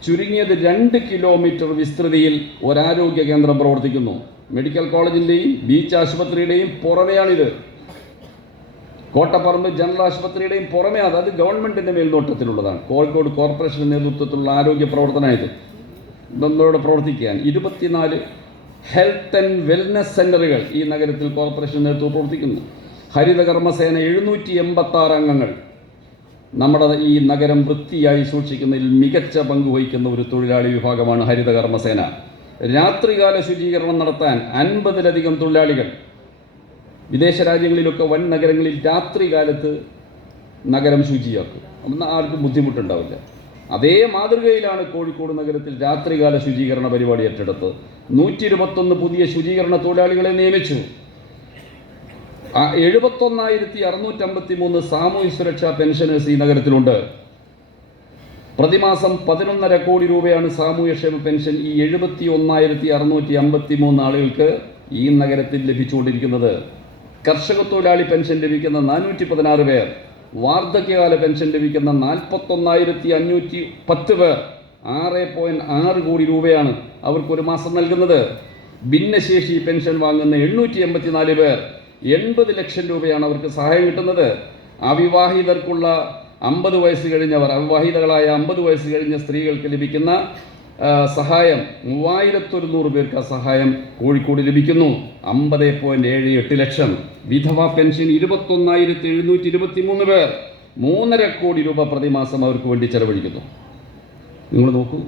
ചുരുങ്ങിയത് 2 കിലോമീറ്റർ വിസ്തൃതിയിൽ ഒരാരോഗ്യ കേന്ദ്രം പ്രവർത്തിക്കുന്നു. മെഡിക്കൽ കോളേജിൻ്റെയും ബീച്ച് ആശുപത്രിയുടെയും പുറമെയാണിത്. കോട്ടപ്പറമ്പ് ജനറൽ ആശുപത്രിയുടെയും പുറമെ അത് ഗവൺമെൻറ്റിൻ്റെ മേൽനോട്ടത്തിലുള്ളതാണ്. കോഴിക്കോട് കോർപ്പറേഷൻ്റെ നേതൃത്വത്തിലുള്ള ആരോഗ്യ പ്രവർത്തനമായത് നമ്മളോട് പ്രവർത്തിക്കാൻ 24 ഹെൽത്ത് ആൻഡ് വെൽനസ് സെൻ്ററുകൾ ഈ നഗരത്തിൽ കോർപ്പറേഷൻ നേതൃത്വം പ്രവർത്തിക്കുന്നു. ഹരിത കർമ്മസേന 786 അംഗങ്ങൾ. നമ്മുടെ ഈ നഗരം വൃത്തിയായി സൂക്ഷിക്കുന്നതിൽ മികച്ച പങ്ക് വഹിക്കുന്ന ഒരു തൊഴിലാളി വിഭാഗമാണ് ഹരിത കർമ്മസേന. രാത്രികാല ശുചീകരണം നടത്താൻ 50-ലധികം തൊഴിലാളികൾ. വിദേശ രാജ്യങ്ങളിലൊക്കെ വൻ നഗരങ്ങളിൽ രാത്രികാലത്ത് നഗരം ശുചിയാക്കും, അന്ന് ആർക്കും ബുദ്ധിമുട്ടുണ്ടാവില്ല. അതേ മാതൃകയിലാണ് കോഴിക്കോട് നഗരത്തിൽ രാത്രികാല ശുചീകരണ പരിപാടി ഏറ്റെടുത്ത് 121 പുതിയ ശുചീകരണ തൊഴിലാളികളെ നിയമിച്ചു. 71,653 സാമൂഹ്യ സുരക്ഷാ പെൻഷനേഴ്സ് ഈ നഗരത്തിലുണ്ട്. പ്രതിമാസം 11.5 കോടി രൂപയാണ് സാമൂഹ്യക്ഷേമ പെൻഷൻ ഈ 71,653 ആളുകൾക്ക് ഈ നഗരത്തിൽ ലഭിച്ചുകൊണ്ടിരിക്കുന്നത്. കർഷക തൊഴിലാളി പെൻഷൻ ലഭിക്കുന്ന 416 പേർ, വാർദ്ധക്യകാല പെൻഷൻ ലഭിക്കുന്ന 41,510 പേർ. 6.6 കോടി രൂപയാണ് അവർക്കൊരു മാസം നൽകുന്നത്. ഭിന്നശേഷി പെൻഷൻ വാങ്ങുന്ന 884 പേർ, 80 ലക്ഷം രൂപയാണ് അവർക്ക് സഹായം കിട്ടുന്നത്. അവിവാഹിതർക്കുള്ള 50 വയസ്സ് കഴിഞ്ഞവർ, അവിവാഹിതകളായ 50 വയസ്സ് കഴിഞ്ഞ സ്ത്രീകൾക്ക് ലഭിക്കുന്ന സഹായം 3100 പേർക്ക് ആ സഹായം കോഴിക്കോട് ലഭിക്കുന്നു. 50.78 ലക്ഷം. വിധവാ പെൻഷൻ 21,723 പേർ, 3.5 കോടി രൂപ പ്രതിമാസം അവർക്ക് വേണ്ടി ചെലവഴിക്കുന്നു. നിങ്ങൾ നോക്കൂ,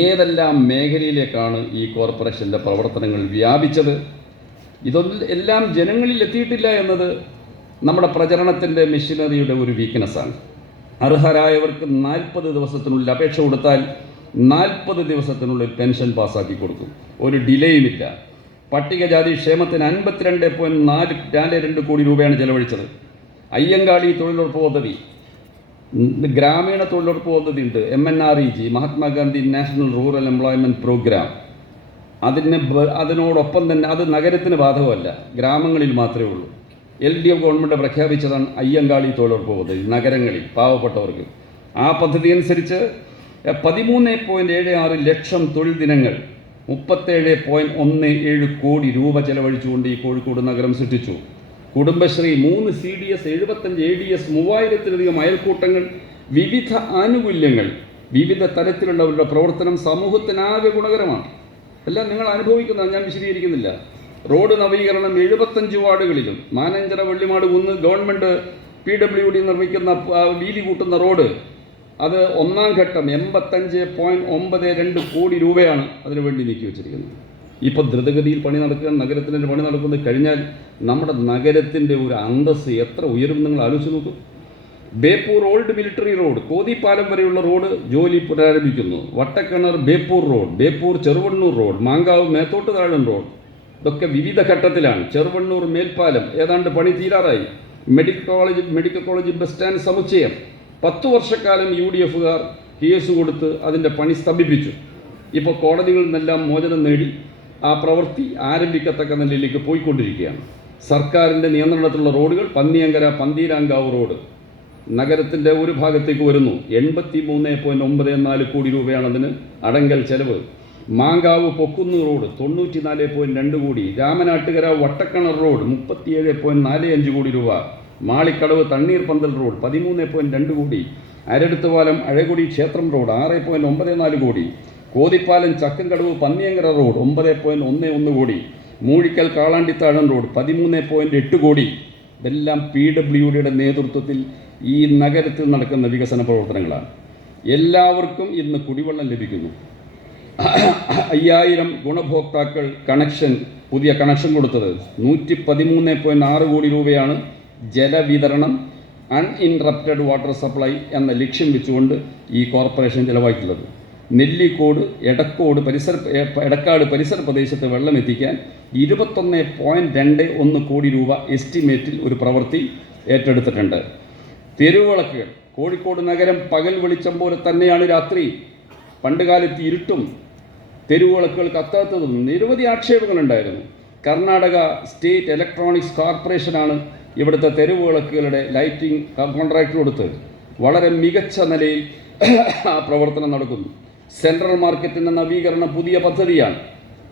ഏതെല്ലാം മേഖലയിലേക്കാണ് ഈ കോർപ്പറേഷൻ്റെ പ്രവർത്തനങ്ങൾ വ്യാപിച്ചത്. ഇതെല്ലാം ജനങ്ങളിൽ എത്തിയിട്ടില്ല എന്നത് നമ്മുടെ പ്രചരണത്തിൻ്റെ മെഷീനറിയുടെ ഒരു വീക്ക്നെസ്സാണ്. അർഹരായവർക്ക് 40 ദിവസത്തിനുള്ളിൽ അപേക്ഷ കൊടുത്താൽ 40 ദിവസത്തിനുള്ളിൽ പെൻഷൻ പാസ്സാക്കി കൊടുക്കും, ഒരു ഡിലേയുമില്ല. പട്ടികജാതി ക്ഷേമത്തിന് 52.42 കോടി രൂപയാണ് ചെലവഴിച്ചത്. അയ്യങ്കാളി തൊഴിലുറപ്പ് പദ്ധതി, ഗ്രാമീണ തൊഴിലുറപ്പ് പദ്ധതി ഉണ്ട്, MNREG, Mahatma Gandhi national rural employment programme. അതിനോടൊപ്പം തന്നെ അത് നഗരത്തിന് ബാധകമല്ല, ഗ്രാമങ്ങളിൽ മാത്രമേ ഉള്ളൂ. LDF ഗവൺമെൻറ് പ്രഖ്യാപിച്ചതാണ് അയ്യങ്കാളി തൊഴിലുറപ്പ് പദ്ധതി നഗരങ്ങളിൽ പാവപ്പെട്ടവർക്ക്. ആ പദ്ധതി അനുസരിച്ച് 13.76 ലക്ഷം തൊഴിൽ ദിനങ്ങൾ 37.17 കോടി രൂപ ചെലവഴിച്ചുകൊണ്ട് ഈ കോഴിക്കോട് നഗരം സൃഷ്ടിച്ചു. കുടുംബശ്രീ 3 CDS 75 ADS 3000-ലധികം അയൽക്കൂട്ടങ്ങൾ, വിവിധ ആനുകൂല്യങ്ങൾ, വിവിധ തരത്തിലുള്ളവരുടെ പ്രവർത്തനം സമൂഹത്തിനാകെ ഗുണകരമാണ്. എല്ലാം നിങ്ങൾ അനുഭവിക്കുന്നതാണ്, ഞാൻ വിശദീകരിക്കുന്നില്ല. റോഡ് നവീകരണം 75 വാർഡുകളിലും, മാനഞ്ചിറ വെള്ളിമാട് കുന്ന് ഗവൺമെൻറ് PWD നിർമ്മിക്കുന്ന വീതി കൂട്ടുന്ന റോഡ്, അത് ഒന്നാം ഘട്ടം 85.92 കോടി രൂപയാണ് അതിനുവേണ്ടി നീക്കി വെച്ചിരിക്കുന്നത്. ഇപ്പോൾ ദ്രുതഗതിയിൽ പണി നടക്കുക, നഗരത്തിൻ്റെ പണി നടക്കുന്നത് കഴിഞ്ഞാൽ നമ്മുടെ നഗരത്തിൻ്റെ ഒരു അന്തസ്സ് എത്ര ഉയരും നിങ്ങൾ ആലോചിച്ച് നോക്കും. Beypore old military road, Kothipalam വരെയുള്ള റോഡ് ജോലി പുനരാരംഭിക്കുന്നു. Vattakinar Beypore road, Beypore Cheruvannur road, Mankavu Methottu Thazhan road, ഇതൊക്കെ വിവിധ ഘട്ടത്തിലാണ്. ചെറുവണ്ണൂർ മേൽപ്പാലം ഏതാണ്ട് പണി തീരാറായി. മെഡിക്കൽ കോളേജ് ബസ് സ്റ്റാൻഡ് സമുച്ചയം 10 വർഷക്കാലം UDFകാർ കേസ് കൊടുത്ത് അതിൻ്റെ പണി സ്തംഭിപ്പിച്ചു. ഇപ്പോൾ കോടതികളിൽ നിന്നെല്ലാം മോചനം നേടി ആ പ്രവൃത്തി ആരംഭിക്കത്തക്ക നിലയിലേക്ക് പോയിക്കൊണ്ടിരിക്കുകയാണ്. സർക്കാരിൻ്റെ നിയന്ത്രണത്തിലുള്ള റോഡുകൾ പന്നിയങ്കര പന്തീരാങ്കാവ് റോഡ് നഗരത്തിൻ്റെ ഒരു ഭാഗത്തേക്ക് വരുന്നു. 83.94 കോടി രൂപയാണ് അതിന് അടങ്കൽ ചെലവ്. മാങ്കാവ് പൊക്കുന്ന് റോഡ് 94.2 കോടി. രാമനാട്ടുകര വട്ടക്കിണർ റോഡ് 37.45 കോടി രൂപ. മാളിക്കടവ് തണ്ണീർപന്തൽ റോഡ് 13.2 കോടി. അരടുത്തുപാലം അഴകൊടി ക്ഷേത്രം റോഡ് 6.94 കോടി. കോതിപ്പാലം ചക്കൻകടവ് പന്നിയങ്കര റോഡ് 9.11 കോടി. മൂഴിക്കൽ കാളാണ്ടിത്താഴം റോഡ് 13.8 കോടി. ഇതെല്ലാം PWDയുടെ നേതൃത്വത്തിൽ ഈ നഗരത്തിൽ നടക്കുന്ന വികസന പ്രവർത്തനങ്ങളാണ്. എല്ലാവർക്കും ഇന്ന് കുടിവെള്ളം ലഭിക്കുന്നു. 5000 ഗുണഭോക്താക്കൾ പുതിയ കണക്ഷൻ കൊടുത്തത്. 113.6 കോടി രൂപയാണ് ജലവിതരണം അൺഇൻറപ്റ്റഡ് വാട്ടർ സപ്ലൈ എന്ന ലക്ഷ്യം വെച്ചുകൊണ്ട് ഈ കോർപ്പറേഷൻ ചിലവാക്കിയിട്ടുള്ളത്. നെല്ലിക്കോട് എടക്കാട് പരിസര പ്രദേശത്ത് വെള്ളം എത്തിക്കാൻ 21.21 കോടി രൂപ എസ്റ്റിമേറ്റിൽ ഒരു പ്രവൃത്തി ഏറ്റെടുത്തിട്ടുണ്ട്. തെരുവിളക്കുകൾ, കോഴിക്കോട് നഗരം പകൽ വെളിച്ചം പോലെ തന്നെയാണ് രാത്രി. പണ്ടുകാലത്ത് ഇരുട്ടും തെരുവിളക്കുകൾ കത്താത്തതും നിരവധി ആക്ഷേപങ്ങളുണ്ടായിരുന്നു. കർണാടക സ്റ്റേറ്റ് ഇലക്ട്രോണിക്സ് കോർപ്പറേഷനാണ് ഇവിടുത്തെ തെരുവിളക്കുകളുടെ ലൈറ്റിംഗ് കോൺട്രാക്ട് കൊടുത്തത്. വളരെ മികച്ച നിലയിൽ ആ പ്രവർത്തനം നടക്കുന്നു. സെൻട്രൽ മാർക്കറ്റിൻ്റെ നവീകരണം പുതിയ പദ്ധതിയാണ്.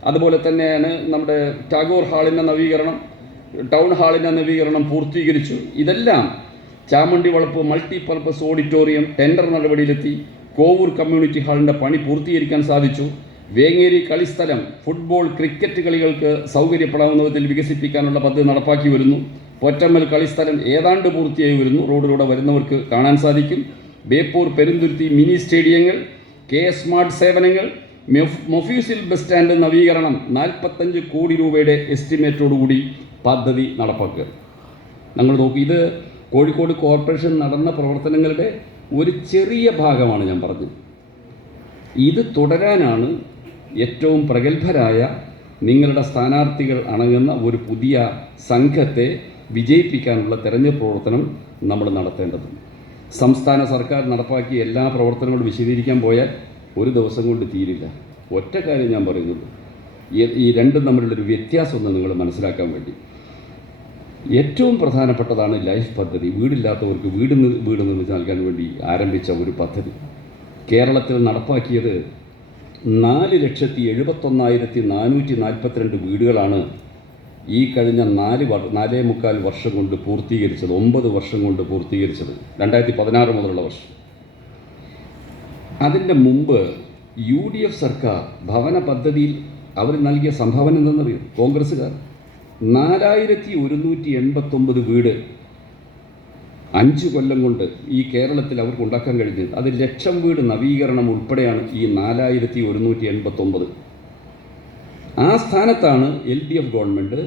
അതുപോലെ തന്നെയാണ് നമ്മുടെ ടാഗോർ ഹാളിൻ്റെ നവീകരണം, ടൗൺ ഹാളിൻ്റെ നവീകരണം പൂർത്തീകരിച്ചു. ഇതെല്ലാം Chamundi Valappu multipurpose auditorium tender നടപടിയിലെത്തി. കോവൂർ കമ്മ്യൂണിറ്റി ഹാളിൻ്റെ പണി പൂർത്തീകരിക്കാൻ സാധിച്ചു. വേങ്ങേരി കളിസ്ഥലം ഫുട്ബോൾ ക്രിക്കറ്റ് കളികൾക്ക് സൗകര്യപ്പെടാവുന്ന വിധത്തിൽ വികസിപ്പിക്കാനുള്ള പദ്ധതി നടപ്പാക്കി വരുന്നു. പൊറ്റമ്മൽ കളിസ്ഥലം ഏതാണ്ട് പൂർത്തിയായി വരുന്നു, റോഡിലൂടെ വരുന്നവർക്ക് കാണാൻ സാധിക്കും. ബേപ്പൂർ പെരുന്തുരുത്തി മിനി സ്റ്റേഡിയങ്ങൾ, സ്മാർട്ട് സേവനങ്ങൾ, മൊഫ്യൂസിൽ ബസ് സ്റ്റാൻഡ് നവീകരണം 45 കോടി രൂപയുടെ എസ്റ്റിമേറ്റോടുകൂടി പദ്ധതി നടപ്പാക്കുക. നമ്മൾ നോക്കി, ഇത് കോഴിക്കോട് കോർപ്പറേഷൻ നടന്ന പ്രവർത്തനങ്ങളുടെ ഒരു ചെറിയ ഭാഗമാണ് ഞാൻ പറഞ്ഞത്. ഇത് തുടരാനാണ് ഏറ്റവും പ്രഗത്ഭരായ നിങ്ങളുടെ സ്ഥാനാർത്ഥികൾ അടങ്ങുന്ന ഒരു പുതിയ സംഘത്തെ വിജയിപ്പിക്കാനുള്ള തെരഞ്ഞെടുപ്പ് പ്രവർത്തനം നമ്മൾ നടത്തേണ്ടത്. സംസ്ഥാന സർക്കാർ നടപ്പാക്കിയ എല്ലാ പ്രവർത്തനങ്ങളും വിശദീകരിക്കാൻ പോയാൽ ഒരു ദിവസം കൊണ്ട് തീരില്ല. ഒറ്റ കാര്യം ഞാൻ പറയുന്നത്, ഈ രണ്ടും തമ്മിലുള്ളൊരു വ്യത്യാസം ഒന്ന് നിങ്ങൾ മനസ്സിലാക്കാൻ വേണ്ടി. ഏറ്റവും പ്രധാനപ്പെട്ടതാണ് ലൈഫ് പദ്ധതി. വീടില്ലാത്തവർക്ക് വീട് നിർമ്മിച്ച് നൽകാൻ വേണ്ടി ആരംഭിച്ച ഒരു പദ്ധതി. കേരളത്തിൽ നടപ്പാക്കിയത് 4,71,442 വീടുകളാണ് ഈ കഴിഞ്ഞ 4.25 വർഷം കൊണ്ട് പൂർത്തീകരിച്ചത്. 9 വർഷം കൊണ്ട് പൂർത്തീകരിച്ചത് 2016 മുതലുള്ള വർഷം. അതിൻ്റെ മുമ്പ് UDF സർക്കാർ ഭവന പദ്ധതിയിൽ അവർ നൽകിയ സംഭാവന എന്തെന്നറിയും? കോൺഗ്രസ്സുകാർ 4189 വീട് 5 കൊല്ലം കൊണ്ട് ഈ കേരളത്തിൽ അവർക്ക് ഉണ്ടാക്കാൻ കഴിഞ്ഞത്. അത് 1,00,000 വീട് നവീകരണം ഉൾപ്പെടെയാണ് ഈ 4189. ആ സ്ഥാനത്താണ് LDF ഗവൺമെൻറ്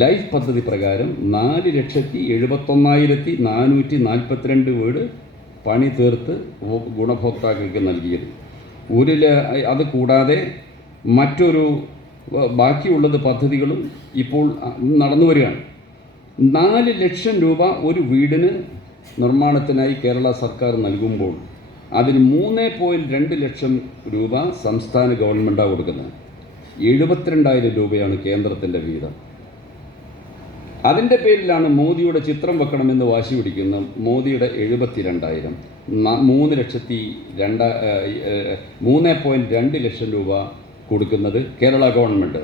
ലൈഫ് പദ്ധതി പ്രകാരം 4,71,442 വീട് പണി തീർത്ത് ഗുണഭോക്താക്കൾക്ക് നൽകിയത്. അത് കൂടാതെ മറ്റൊരു ബാക്കിയുള്ളത് പദ്ധതികളും ഇപ്പോൾ നടന്നു വരികയാണ്. 4 ലക്ഷം രൂപ ഒരു വീടിന് നിർമ്മാണത്തിനായി കേരള സർക്കാർ നൽകുമ്പോൾ അതിന് 3.2 ലക്ഷം രൂപ സംസ്ഥാന ഗവൺമെൻറ്റാണ് കൊടുക്കുന്നത്. 72,000 രൂപയാണ് കേന്ദ്രത്തിൻ്റെ വീതം. അതിൻ്റെ പേരിലാണ് മോദിയുടെ ചിത്രം വെക്കണമെന്ന് വാശി പിടിക്കുന്ന മോദിയുടെ 72,000 3.2 ലക്ഷം രൂപ കൊടുക്കുന്നത് കേരള ഗവൺമെൻറ്.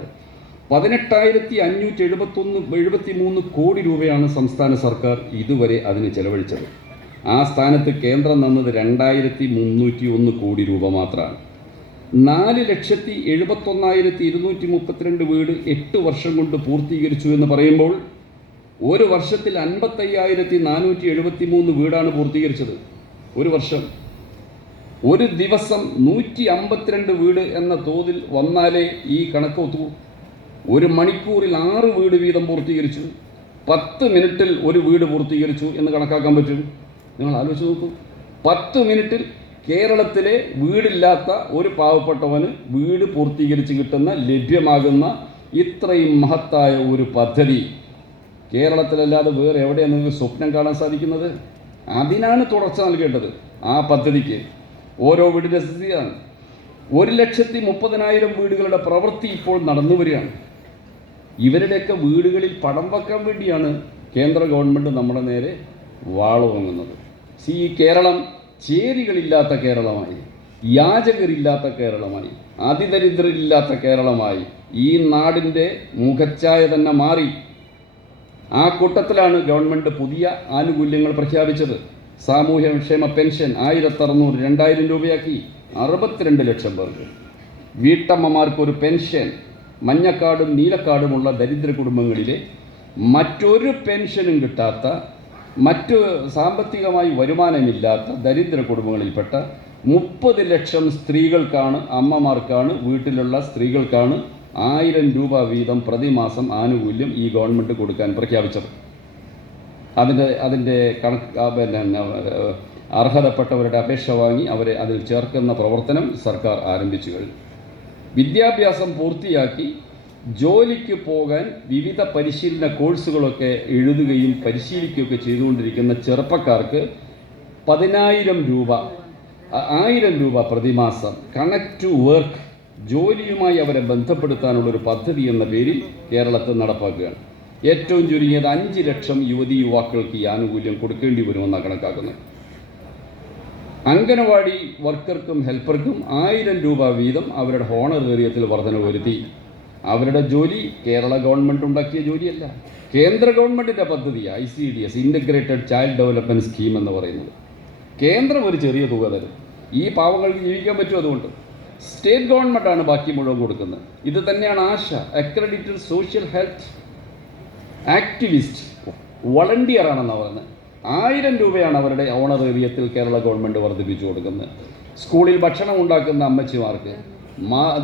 18,573 കോടി രൂപയാണ് സംസ്ഥാന സർക്കാർ ഇതുവരെ അതിന് ചെലവഴിച്ചത്. ആ സ്ഥാനത്ത് കേന്ദ്രം തന്നത് 2,301 കോടി രൂപ മാത്രമാണ്. 4,71,232 വീട് 8 വർഷം കൊണ്ട് പൂർത്തീകരിച്ചു എന്ന് പറയുമ്പോൾ ഒരു വർഷത്തിൽ 55,473 വീടാണ് പൂർത്തീകരിച്ചത്. ഒരു വർഷം, ഒരു ദിവസം 152 വീട് എന്ന തോതിൽ വന്നാലേ ഈ കണക്ക് ഒത്തു. ഒരു മണിക്കൂറിൽ 6 വീട് വീതം പൂർത്തീകരിച്ചു. 10 മിനിറ്റിൽ ഒരു വീട് പൂർത്തീകരിച്ചു എന്ന് കണക്കാക്കാൻ പറ്റും. നിങ്ങൾ ആലോചിച്ച് നോക്കൂ. 10 മിനിറ്റിൽ കേരളത്തിലെ വീടില്ലാത്ത ഒരു പാവപ്പെട്ടവന് വീട് പൂർത്തീകരിച്ച് കിട്ടുന്ന ലഭ്യമാകുന്ന ഇത്രയും മഹത്തായ ഒരു പദ്ധതി കേരളത്തിലല്ലാതെ വേറെ എവിടെയാണ് നിങ്ങൾക്ക് സ്വപ്നം കാണാൻ സാധിക്കുന്നത്? അതിനാണ് തുടർച്ച നൽകേണ്ടത്. ആ പദ്ധതിക്ക് ഓരോ വീടിൻ്റെ സ്ഥിതിയാണ്. 1,30,000 വീടുകളുടെ പ്രവൃത്തി ഇപ്പോൾ നടന്നു വരികയാണ്. ഇവരുടെയൊക്കെ വീടുകളിൽ പടം വെക്കാൻ വേണ്ടിയാണ് കേന്ദ്ര ഗവൺമെൻറ് നമ്മുടെ നേരെ വാളുവാങ്ങുന്നത്. ഈ കേരളം ചേരികളില്ലാത്ത കേരളമായി, യാചകരില്ലാത്ത കേരളമായി, അതിദരിദ്രരില്ലാത്ത കേരളമായി ഈ നാടിൻ്റെ മുഖച്ഛായ തന്നെ മാറി. ആ കൂട്ടത്തിലാണ് ഗവൺമെൻറ് പുതിയ ആനുകൂല്യങ്ങൾ പ്രഖ്യാപിച്ചത്. സാമൂഹ്യക്ഷേമ പെൻഷൻ 1,600 2,000 രൂപയാക്കി 62 ലക്ഷം പേർക്ക്. വീട്ടമ്മമാർക്കൊരു പെൻഷൻ. മഞ്ഞക്കാടും നീലക്കാടുമുള്ള ദരിദ്ര കുടുംബങ്ങളിലെ മറ്റൊരു പെൻഷനും കിട്ടാത്ത, മറ്റു സാമ്പത്തികമായി വരുമാനമില്ലാത്ത ദരിദ്ര കുടുംബങ്ങളിൽപ്പെട്ട 30 ലക്ഷം സ്ത്രീകൾക്കാണ്, അമ്മമാർക്കാണ്, വീട്ടിലുള്ള സ്ത്രീകൾക്കാണ് 1,000 രൂപ വീതം പ്രതിമാസം ആനുകൂല്യം ഈ ഗവൺമെൻറ് കൊടുക്കാൻ പ്രഖ്യാപിച്ചത്. അതിൻ്റെ അർഹതപ്പെട്ടവരുടെ അപേക്ഷ വാങ്ങി അവരെ അതിൽ ചേർക്കുന്ന പ്രവർത്തനം സർക്കാർ ആരംഭിച്ചു കഴിഞ്ഞു. വിദ്യാഭ്യാസം പൂർത്തിയാക്കി ജോലിക്ക് പോകാൻ വിവിധ പരിശീലന കോഴ്സുകളൊക്കെ എഴുതുകയും പരിശീലിക്കുകയൊക്കെ ചെയ്തുകൊണ്ടിരിക്കുന്ന ചെറുപ്പക്കാർക്ക് 10,000 രൂപ 1,000 രൂപ പ്രതിമാസം കണക്ട് ടു വർക്ക്, ജോലിയുമായി അവരെ ബന്ധപ്പെടുത്താനുള്ളൊരു പദ്ധതി എന്ന പേരിൽ കേരളത്തിൽ നടപ്പാക്കുകയാണ്. ഏറ്റവും ചുരുങ്ങിയത് 5 ലക്ഷം യുവക്കൾക്ക് ഈ ആനുകൂല്യം കൊടുക്കേണ്ടി വരുമെന്നാണ് കണക്കാക്കുന്നത്. അംഗനവാടി വർക്കർക്കും ഹെൽപ്പർക്കും 1,000 രൂപ വീതം അവരുടെ ഹോണറേറിയത്തിൽ വർധന വരുത്തി. അവരുടെ ജോലി കേരള ഗവൺമെൻറ് ഉണ്ടാക്കിയ ജോലിയല്ല, കേന്ദ്ര ഗവൺമെൻറ്റിൻ്റെ പദ്ധതി ICDS, integrated child development scheme എന്ന് പറയുന്നത്. കേന്ദ്രം ഒരു ചെറിയ തുക തരും, ഈ പാവങ്ങൾക്ക് ജീവിക്കാൻ പറ്റും. അതുകൊണ്ട് സ്റ്റേറ്റ് ഗവൺമെൻറ്റാണ് ബാക്കി മുഴുവൻ കൊടുക്കുന്നത്. ഇത് തന്നെയാണ് ആശ, അക്രഡിറ്റഡ് സോഷ്യൽ ഹെൽത്ത് ആക്ടിവിസ്റ്റ്, വളണ്ടിയറാണെന്നാണ് പറയുന്നത്. 1,000 രൂപയാണ് അവരുടെ ഓണറേറിയത്തിൽ കേരള ഗവൺമെൻറ് വർദ്ധിപ്പിച്ചു കൊടുക്കുന്നത്. സ്കൂളിൽ ഭക്ഷണം ഉണ്ടാക്കുന്ന അമ്മച്ചിമാർക്ക്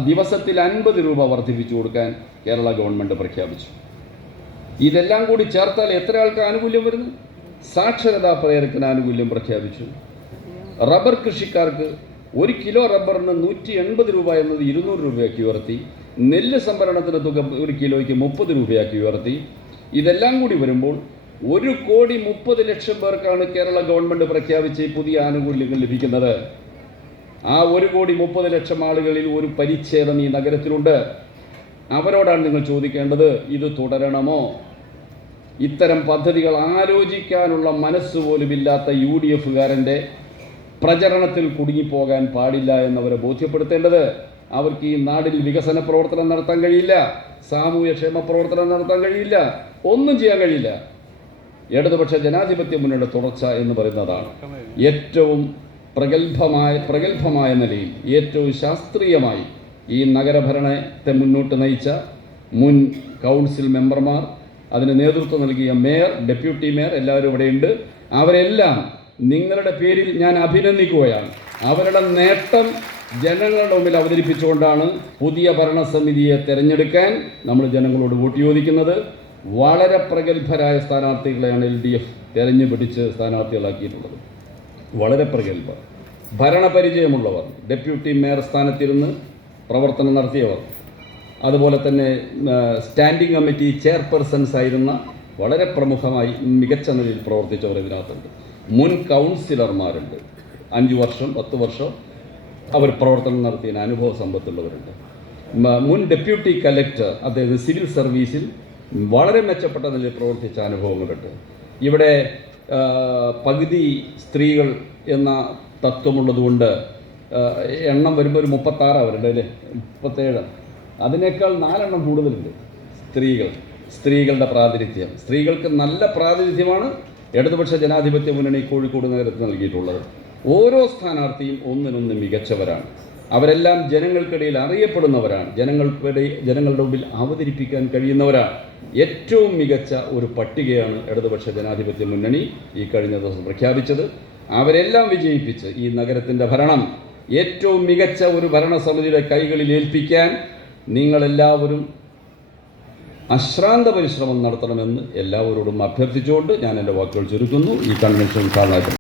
ദിവസത്തിൽ 50 രൂപ വർദ്ധിപ്പിച്ചു കൊടുക്കാൻ കേരള ഗവൺമെൻറ് പ്രഖ്യാപിച്ചു. ഇതെല്ലാം കൂടി ചേർത്താൽ എത്ര ആൾക്ക് ആനുകൂല്യം വരുന്നു? സാക്ഷരതാ പ്രേരകന് ആനുകൂല്യം പ്രഖ്യാപിച്ചു. റബ്ബർ കൃഷിക്കാർക്ക് 1 കിലോ റബ്ബറിന് 180 രൂപ എന്നത് 200 രൂപയാക്കി ഉയർത്തി. നെല്ല് സംഭരണത്തിന് തുക 1 കിലോയ്ക്ക് 30 രൂപയാക്കി ഉയർത്തി. ഇതെല്ലാം കൂടി വരുമ്പോൾ 1,30,00,000 പേർക്കാണ് കേരള ഗവൺമെൻറ് പ്രഖ്യാപിച്ച് പുതിയ ആനുകൂല്യങ്ങൾ ലഭിക്കുന്നത്. ആ 1,30,00,000 ആളുകളിൽ ഒരു പരിച്ഛേദം ഈ നഗരത്തിലുണ്ട്. അവരോടാണ് നിങ്ങൾ ചോദിക്കേണ്ടത്, ഇത് തുടരണമോ? ഇത്തരം പദ്ധതികൾ ആലോചിക്കാനുള്ള മനസ്സുപോലുമില്ലാത്ത UDFകാരൻ്റെ പ്രചരണത്തിൽ കുടുങ്ങിപ്പോകാൻ പാടില്ല എന്നവരെ ബോധ്യപ്പെടുത്തേണ്ടത്. അവർക്ക് ഈ നാടിൽ വികസന പ്രവർത്തനം നടത്താൻ കഴിയില്ല, സാമൂഹ്യക്ഷേമ പ്രവർത്തനം നടത്താൻ കഴിയില്ല, ഒന്നും ചെയ്യാൻ കഴിയില്ല. ഇടതുപക്ഷ ജനാധിപത്യ മുന്നണിയുടെ തുടർച്ച എന്ന് പറയുന്നതാണ് ഏറ്റവും പ്രഗത്ഭമായ നിലയിൽ, ഏറ്റവും ശാസ്ത്രീയമായി ഈ നഗരഭരണത്തെ മുന്നോട്ട് നയിച്ച മുൻ കൗൺസിൽ മെമ്പർമാർ, അതിന് നേതൃത്വം നൽകിയ മേയർ, ഡെപ്യൂട്ടി മേയർ എല്ലാവരും ഇവിടെയുണ്ട്. അവരെല്ലാം നിങ്ങളുടെ പേരിൽ ഞാൻ അഭിനന്ദിക്കുകയാണ്. അവരുടെ നേട്ടം ജനങ്ങളുടെ മുമ്പിൽ അവതരിപ്പിച്ചുകൊണ്ടാണ് പുതിയ ഭരണസമിതിയെ തിരഞ്ഞെടുക്കാൻ നമ്മൾ ജനങ്ങളോട് വോട്ട് ചോദിക്കുന്നത്. വളരെ പ്രഗത്ഭരായ സ്ഥാനാർത്ഥികളെയാണ് LDF തിരഞ്ഞു പിടിച്ച് സ്ഥാനാർത്ഥികളാക്കിയിട്ടുള്ളത്. വളരെ പ്രഗത്ഭ, ഭരണപരിചയമുള്ളവർ, ഡെപ്യൂട്ടി മേയർ സ്ഥാനത്തിരുന്ന് പ്രവർത്തനം നടത്തിയവർ, അതുപോലെ തന്നെ സ്റ്റാൻഡിംഗ് കമ്മിറ്റി ചെയർപേഴ്സൺസ് ആയിരുന്ന വളരെ പ്രമുഖമായി മികച്ച നിലയിൽ പ്രവർത്തിച്ചവർ ഇതിനകത്തുണ്ട്. മുൻ കൗൺസിലർമാരുണ്ട്, 5 വർഷം 10 വർഷം അവർ പ്രവർത്തനം നടത്തിയ അനുഭവ സമ്പത്തുള്ളവരുണ്ട്. മുൻ ഡെപ്യൂട്ടി കലക്ടർ, അദ്ദേഹം സിവിൽ സർവീസിൽ വളരെ മെച്ചപ്പെട്ട നിലയിൽ പ്രവർത്തിച്ച അനുഭവങ്ങളുണ്ട്. ഇവിടെ പകുതി സ്ത്രീകൾ എന്ന തത്വമുള്ളതുകൊണ്ട് എണ്ണം വരുമ്പോൾ ഒരു 36 അവരുണ്ട് അല്ലേ, 37, അതിനേക്കാൾ 4 എണ്ണം കൂടുതലുണ്ട് സ്ത്രീകളുടെ പ്രാതിനിധ്യം. സ്ത്രീകൾക്ക് നല്ല പ്രാതിനിധ്യമാണ് ഇടതുപക്ഷ ജനാധിപത്യ മുന്നണി കോഴിക്കോട് നഗരത്തിൽ നൽകിയിട്ടുള്ളത്. ഓരോ സ്ഥാനാർത്ഥിയും ഒന്നിനൊന്ന് മികച്ചവരാണ്. അവരെല്ലാം ജനങ്ങൾക്കിടയിൽ അറിയപ്പെടുന്നവരാണ്, ജനങ്ങളുടെ മുമ്പിൽ അവതരിപ്പിക്കാൻ കഴിയുന്നവരാണ്. ഏറ്റവും മികച്ച ഒരു പട്ടികയാണ് ഇടതുപക്ഷ ജനാധിപത്യ മുന്നണി ഈ കഴിഞ്ഞ ദിവസം പ്രഖ്യാപിച്ചത്. അവരെല്ലാം വിജയിപ്പിച്ച് ഈ നഗരത്തിൻ്റെ ഭരണം ഏറ്റവും മികച്ച ഒരു ഭരണസമിതിയുടെ കൈകളിൽ ഏൽപ്പിക്കാൻ നിങ്ങളെല്ലാവരും അശ്രാന്ത പരിശ്രമം നടത്തണമെന്ന് എല്ലാവരോടും അഭ്യർത്ഥിച്ചുകൊണ്ട് ഞാൻ എൻ്റെ വാക്കുകൾ ചുരുക്കുന്നു. ഈ കൺവെൻഷൻ ഉദ്ഘാടനം